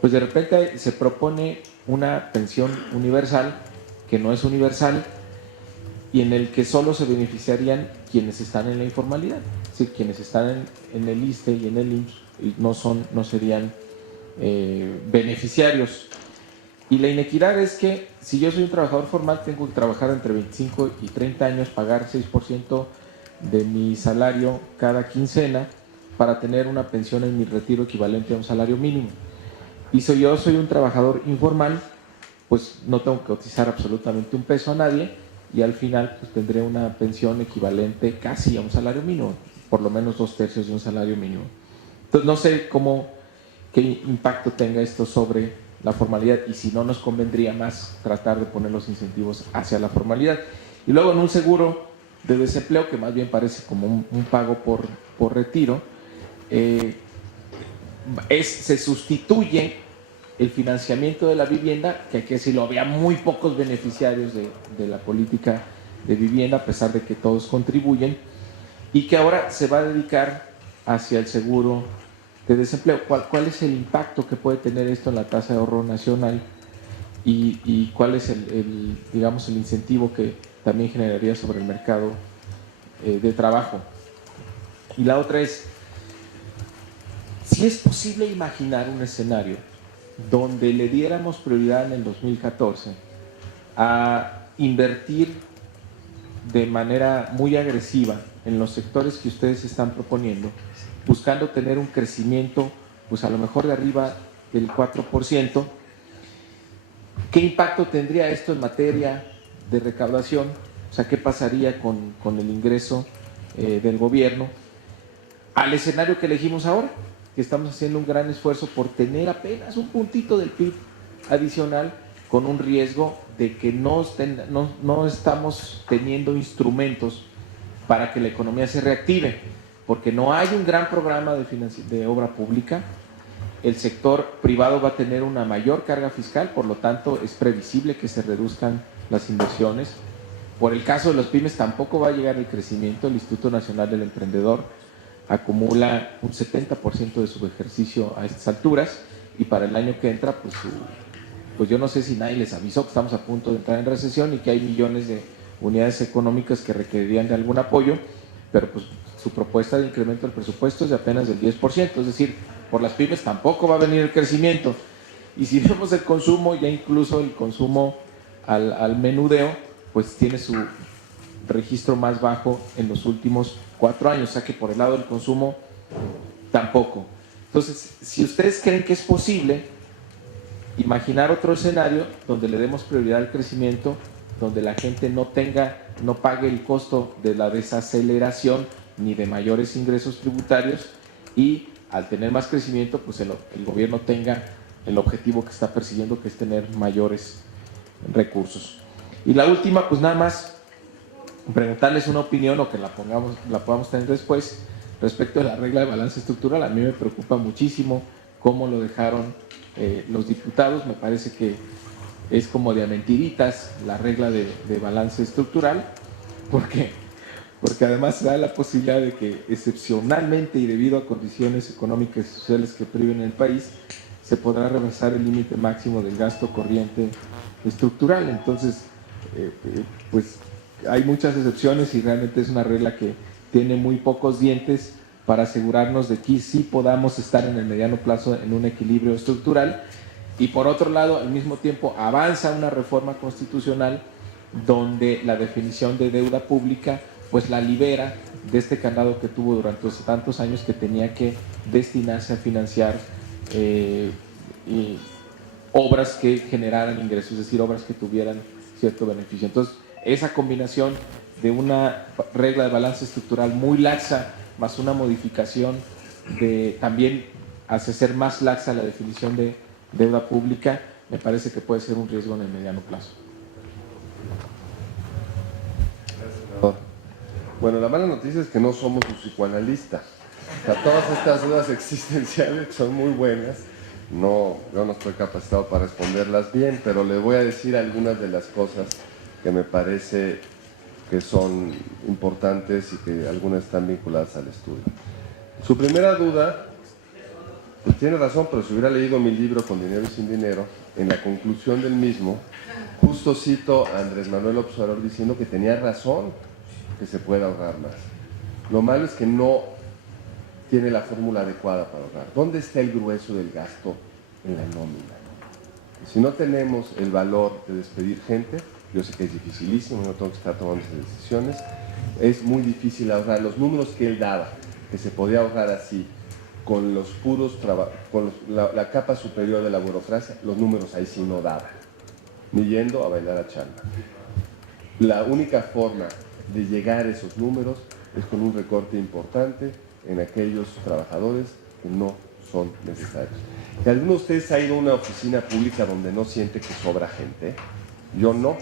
pues de repente se propone una pensión universal que no es universal y en el que solo se beneficiarían quienes están en la informalidad, es decir, quienes están en el ISSSTE y en el IMSS y no serían beneficiarios. Y la inequidad es que si yo soy un trabajador formal, tengo que trabajar entre 25 y 30 años, pagar 6% de mi salario cada quincena para tener una pensión en mi retiro equivalente a un salario mínimo. Y si yo soy un trabajador informal, pues no tengo que cotizar absolutamente un peso a nadie y al final pues tendré una pensión equivalente casi a un salario mínimo, por lo menos 2/3 de un salario mínimo. Entonces no sé qué impacto tenga esto sobre la formalidad y si no nos convendría más tratar de poner los incentivos hacia la formalidad. Y luego en un seguro de desempleo, que más bien parece como un pago por retiro, se sustituye el financiamiento de la vivienda, que aquí sí lo había muy pocos beneficiarios de la política de vivienda, a pesar de que todos contribuyen, y que ahora se va a dedicar hacia el seguro de desempleo. ¿Cuál es el impacto que puede tener esto en la tasa de ahorro nacional y cuál es el incentivo que también generaría sobre el mercado de trabajo? Y la otra es, si es posible imaginar un escenario donde le diéramos prioridad en el 2014 a invertir de manera muy agresiva en los sectores que ustedes están proponiendo, buscando tener un crecimiento pues a lo mejor de arriba del 4%, ¿qué impacto tendría esto en materia de recaudación? O sea, ¿qué pasaría con el ingreso del gobierno al escenario que elegimos ahora? Que estamos haciendo un gran esfuerzo por tener apenas un puntito del PIB adicional, con un riesgo de que no estamos teniendo instrumentos para que la economía se reactive, porque no hay un gran programa de obra pública. El sector privado va a tener una mayor carga fiscal, por lo tanto es previsible que se reduzcan las inversiones. Por el caso de los pymes tampoco va a llegar el crecimiento. El Instituto Nacional del Emprendedor acumula un 70% de su ejercicio a estas alturas y para el año que entra, pues yo no sé si nadie les avisó que estamos a punto de entrar en recesión y que hay millones de unidades económicas que requerirían de algún apoyo, pero pues su propuesta de incremento del presupuesto es de apenas del 10%, es decir, por las pymes tampoco va a venir el crecimiento. Y si vemos el consumo, ya incluso el consumo al menudeo, pues tiene su registro más bajo en los últimos 4 años, o sea que por el lado del consumo tampoco. Entonces, si ustedes creen que es posible imaginar otro escenario donde le demos prioridad al crecimiento, donde la gente no pague el costo de la desaceleración ni de mayores ingresos tributarios, y al tener más crecimiento, pues el gobierno tenga el objetivo que está persiguiendo, que es tener mayores recursos. Y la última, pues nada más preguntarles una opinión, o que la podamos tener después, respecto a la regla de balance estructural. A mí me preocupa muchísimo cómo lo dejaron los diputados. Me parece que es como de a mentiritas la regla de balance estructural, porque además se da la posibilidad de que excepcionalmente y debido a condiciones económicas y sociales que priven en el país, se podrá rebasar el límite máximo del gasto corriente estructural. Entonces, pues hay muchas excepciones y realmente es una regla que tiene muy pocos dientes para asegurarnos de que sí podamos estar en el mediano plazo en un equilibrio estructural. Y por otro lado, al mismo tiempo avanza una reforma constitucional donde la definición de deuda pública pues la libera de este candado que tuvo durante tantos años, que tenía que destinarse a financiar obras que generaran ingresos, es decir, obras que tuvieran cierto beneficio. Entonces, esa combinación de una regla de balance estructural muy laxa, más una modificación de también hace ser más laxa la definición de deuda pública, me parece que puede ser un riesgo en el mediano plazo. Bueno, la mala noticia es que no somos un psicoanalista. O sea, todas estas dudas existenciales son muy buenas. Yo no estoy capacitado para responderlas bien, pero le voy a decir algunas de las cosas que me parece que son importantes y que algunas están vinculadas al estudio. Su primera duda, pues tiene razón, pero si hubiera leído mi libro Con dinero y sin dinero, en la conclusión del mismo, justo cito a Andrés Manuel López Obrador diciendo que tenía razón que se puede ahorrar más. Lo malo es que no tiene la fórmula adecuada para ahorrar. ¿Dónde está el grueso del gasto? En la nómina. Si no tenemos el valor de despedir gente, yo sé que es dificilísimo, no tengo que estar tomando esas decisiones, es muy difícil ahorrar. Los números que él daba, que se podía ahorrar así, con los puros con la capa superior de la burocracia, los números ahí sí no daban, ni yendo a bailar a chamba. La única forma de llegar a esos números es con un recorte importante en aquellos trabajadores que no son necesarios. ¿Y alguno de ustedes ha ido a una oficina pública donde no siente que sobra gente? Yo no.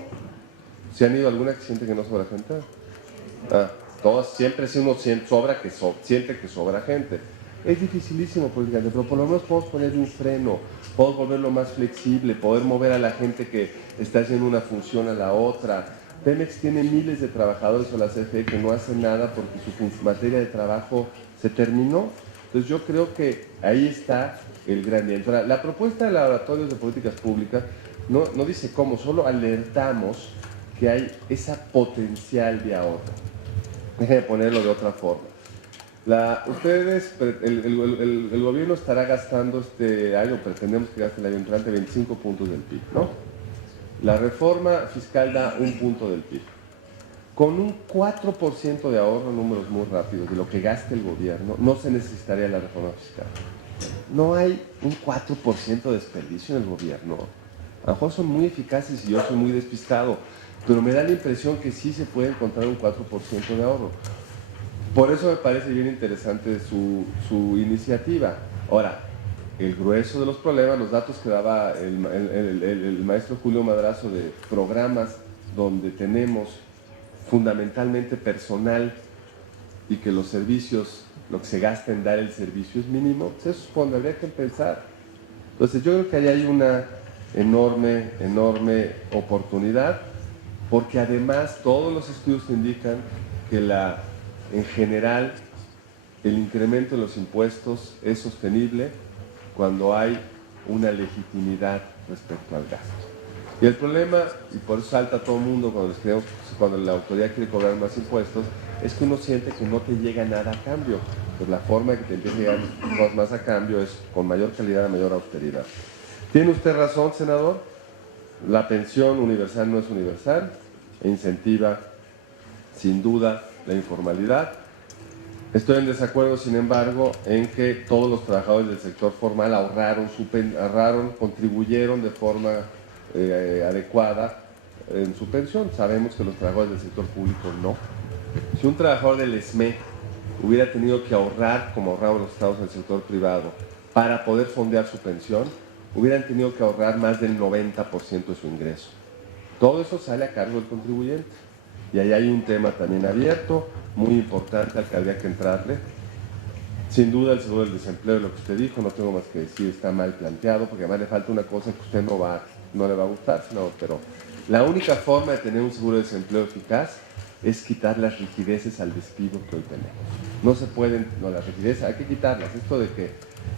¿Se han ido a alguna que siente que no sobra gente? Todas, siempre si uno siente que sobra gente. Es dificilísimo políticamente, pero por lo menos podemos ponerle un freno, podemos volverlo más flexible, poder mover a la gente que está haciendo una función a la otra. Pemex tiene miles de trabajadores, o la CFE, que no hacen nada porque su materia de trabajo se terminó. Entonces yo creo que ahí está el gran viento. La propuesta de laboratorios de políticas públicas no dice cómo, solo alertamos que hay esa potencial de ahorro. Déjenme ponerlo de otra forma. El gobierno estará gastando este año, pretendemos que gaste el año entrante 25 puntos del PIB, ¿no? La reforma fiscal da 1 punto del PIB. Con un 4% de ahorro, números muy rápidos, de lo que gaste el gobierno, no se necesitaría la reforma fiscal. No hay un 4% de desperdicio en el gobierno. A lo mejor son muy eficaces y yo soy muy despistado, pero me da la impresión que sí se puede encontrar un 4% de ahorro. Por eso me parece bien interesante su iniciativa. Ahora, el grueso de los problemas, los datos que daba el maestro Julio Madrazo de programas donde tenemos fundamentalmente personal y que los servicios, lo que se gasta en dar el servicio es mínimo, pues eso es cuando habría que pensar. Entonces yo creo que ahí hay una enorme oportunidad, porque además todos los estudios indican que en general el incremento de los impuestos es sostenible cuando hay una legitimidad respecto al gasto. Y el problema, y por eso salta todo el mundo cuando la autoridad quiere cobrar más impuestos, es que uno siente que no te llega nada a cambio. Pues la forma de que te empiece a llegar más a cambio es con mayor calidad, mayor austeridad. ¿Tiene usted razón, senador? La pensión universal no es universal e incentiva sin duda la informalidad. Estoy en desacuerdo, sin embargo, en que todos los trabajadores del sector formal ahorraron, contribuyeron de forma adecuada en su pensión. Sabemos que los trabajadores del sector público no. Si un trabajador del ESME hubiera tenido que ahorrar, como ahorraban los estados en el sector privado, para poder fondear su pensión, hubieran tenido que ahorrar más del 90% de su ingreso. Todo eso sale a cargo del contribuyente. Y ahí hay un tema también abierto, muy importante al que habría que entrarle. Sin duda el seguro del desempleo, lo que usted dijo, no tengo más que decir, está mal planteado, porque además le falta una cosa que a usted no le va a gustar, pero la única forma de tener un seguro de desempleo eficaz es quitar las rigideces al despido que hoy tenemos. No se pueden, las rigideces hay que quitarlas. Esto de que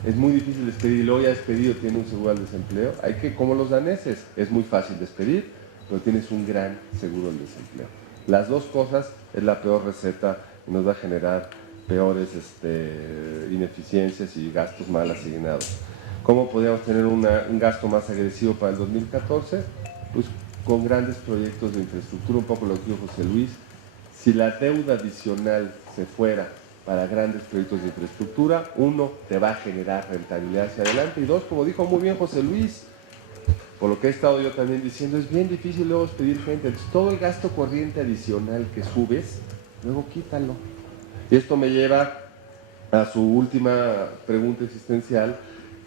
es muy difícil despedir y luego ya despedido tiene un seguro del desempleo, hay que, como los daneses, es muy fácil despedir, pero tienes un gran seguro del desempleo. Las dos cosas es la peor receta y nos va a generar peores ineficiencias y gastos mal asignados. ¿Cómo podríamos tener un gasto más agresivo para el 2014? Pues con grandes proyectos de infraestructura, un poco lo que dijo José Luis. Si la deuda adicional se fuera para grandes proyectos de infraestructura, uno, te va a generar rentabilidad hacia adelante, y dos, como dijo muy bien José Luis, por lo que he estado yo también diciendo, es bien difícil luego despedir gente. Entonces, todo el gasto corriente adicional que subes, luego quítalo. Y esto me lleva a su última pregunta existencial,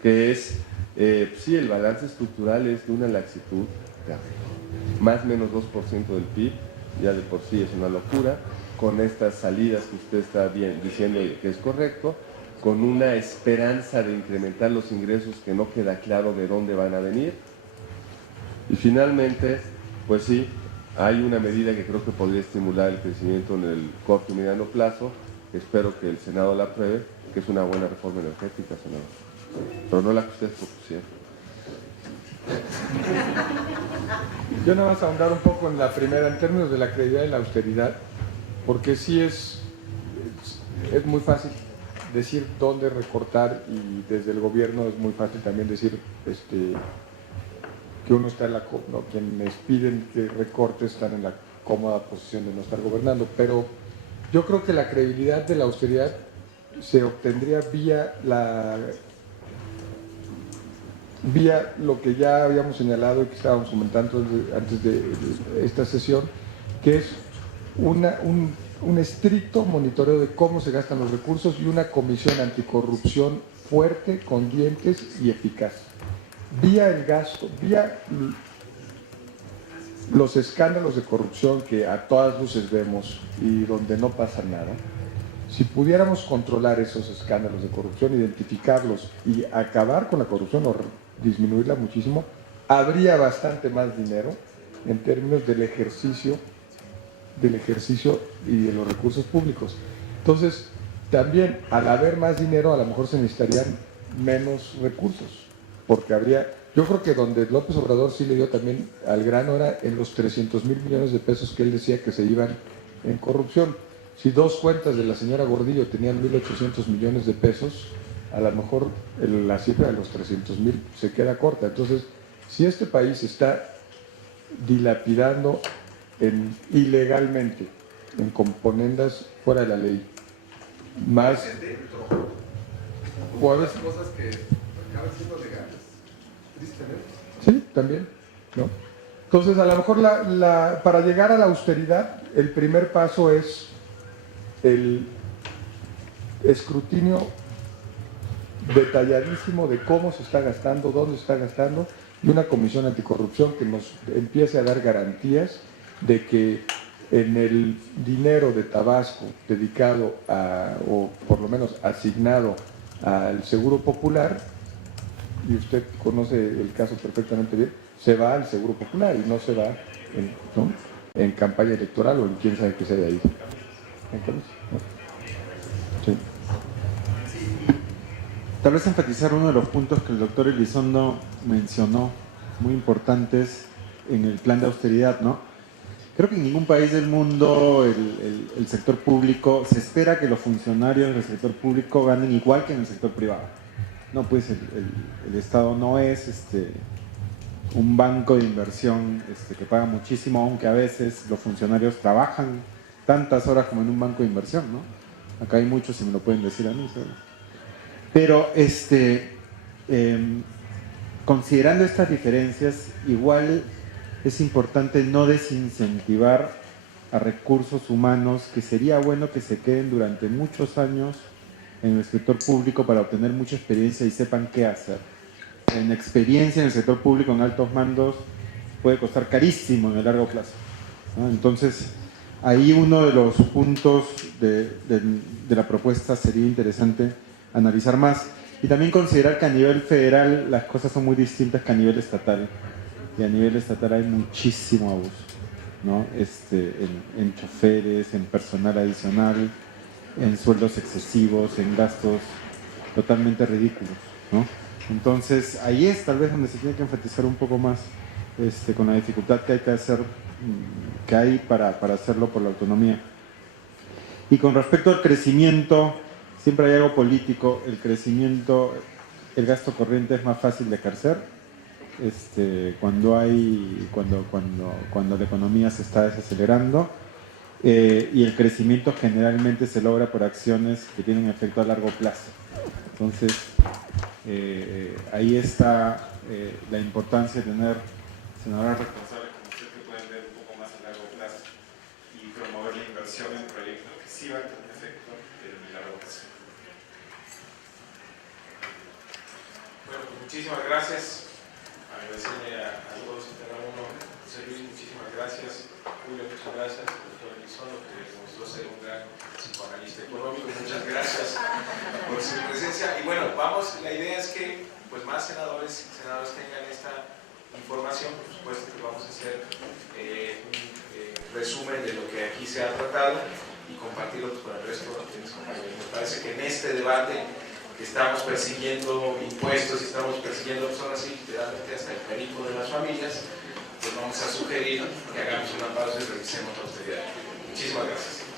que es, sí, el balance estructural es de una laxitud terrible. Más o menos 2% del PIB, ya de por sí es una locura, con estas salidas que usted está bien diciendo que es correcto, con una esperanza de incrementar los ingresos que no queda claro de dónde van a venir. Y finalmente, pues sí, hay una medida que creo que podría estimular el crecimiento en el corto y mediano plazo, espero que el Senado la apruebe, que es una buena reforma energética, senador, pero no la que ustedes propusieron. Yo nada más ahondar un poco en la primera, en términos de la credibilidad y la austeridad, porque sí es muy fácil decir dónde recortar, y desde el gobierno es muy fácil también decir que uno está en la, no, quienes piden que recorte están en la cómoda posición de no estar gobernando, pero yo creo que la credibilidad de la austeridad se obtendría vía lo que ya habíamos señalado y que estábamos comentando antes de esta sesión, que es un estricto monitoreo de cómo se gastan los recursos y una comisión anticorrupción fuerte, con dientes y eficaz. Vía el gasto, vía los escándalos de corrupción que a todas luces vemos y donde no pasa nada, si pudiéramos controlar esos escándalos de corrupción, identificarlos y acabar con la corrupción o disminuirla muchísimo, habría bastante más dinero en términos del ejercicio y de los recursos públicos. Entonces, también al haber más dinero, a lo mejor se necesitarían menos recursos, porque yo creo que donde López Obrador sí le dio también al grano era en los 300,000 millones de pesos que él decía que se iban en corrupción. Si dos cuentas de la señora Gordillo tenían 1,800 millones de pesos, a lo mejor la cifra de los 300,000 se queda corta. Entonces, si este país está dilapidando ilegalmente en componendas fuera de la ley, más o a veces cosas que acaban siendo legales, tristemente. sí, también, ¿no? Entonces, a lo mejor para llegar a la austeridad, el primer paso es el escrutinio detalladísimo de cómo se está gastando, dónde se está gastando, y una comisión anticorrupción que nos empiece a dar garantías de que en el dinero de Tabasco dedicado o por lo menos asignado al Seguro Popular, y usted conoce el caso perfectamente bien, se va al Seguro Popular y no se va en campaña electoral o en quién sabe qué se haya ido. Sí. Tal vez enfatizar uno de los puntos que el doctor Elizondo mencionó, muy importantes en el plan de austeridad, ¿no? Creo que en ningún país del mundo el sector público, se espera que los funcionarios del sector público ganen igual que en el sector privado. No, pues el Estado no es un banco de inversión que paga muchísimo, aunque a veces los funcionarios trabajan tantas horas como en un banco de inversión, ¿no? Acá hay muchos y me lo pueden decir a mí, ¿sabes? Pero considerando estas diferencias, igual es importante no desincentivar a recursos humanos que sería bueno que se queden durante muchos años en el sector público para obtener mucha experiencia y sepan qué hacer. En experiencia en el sector público, en altos mandos, puede costar carísimo en el largo plazo, ¿no? Entonces, ahí uno de los puntos de la propuesta sería interesante analizar más y también considerar que a nivel federal las cosas son muy distintas que a nivel estatal, y a nivel estatal hay muchísimo abuso, ¿no? En choferes, en personal adicional, en sueldos excesivos, en gastos totalmente ridículos, ¿no? Entonces ahí es tal vez donde se tiene que enfatizar un poco más con la dificultad que hay que hacer, que hay para hacerlo por la autonomía. Y con respecto al crecimiento, siempre hay algo político. El crecimiento, el gasto corriente es más fácil de ejercer cuando la economía se está desacelerando, y el crecimiento generalmente se logra por acciones que tienen efecto a largo plazo. Entonces ahí está la importancia de tener senadores responsables como usted que pueden ver un poco más a largo plazo y promover la inversión en proyectos que sí van a tener efecto en el largo plazo. Bueno, pues muchísimas gracias. Agradecerle a todos y cada uno. José Luis, muchísimas gracias. Julio, muchas gracias. Doctor Elizondo, que demostró ser un gran psicoanalista económico. Muchas gracias por su presencia. Y bueno, la idea es que pues, más senadores tengan esta información. Por supuesto que vamos a hacer un resumen de lo que aquí se ha tratado y compartirlo con el resto de mis compañeros. Me parece que en este debate que estamos persiguiendo impuestos y estamos persiguiendo personas y literalmente hasta el perico de las familias, pues vamos a sugerir que hagamos una pausa y revisemos la austeridad. Muchísimas gracias.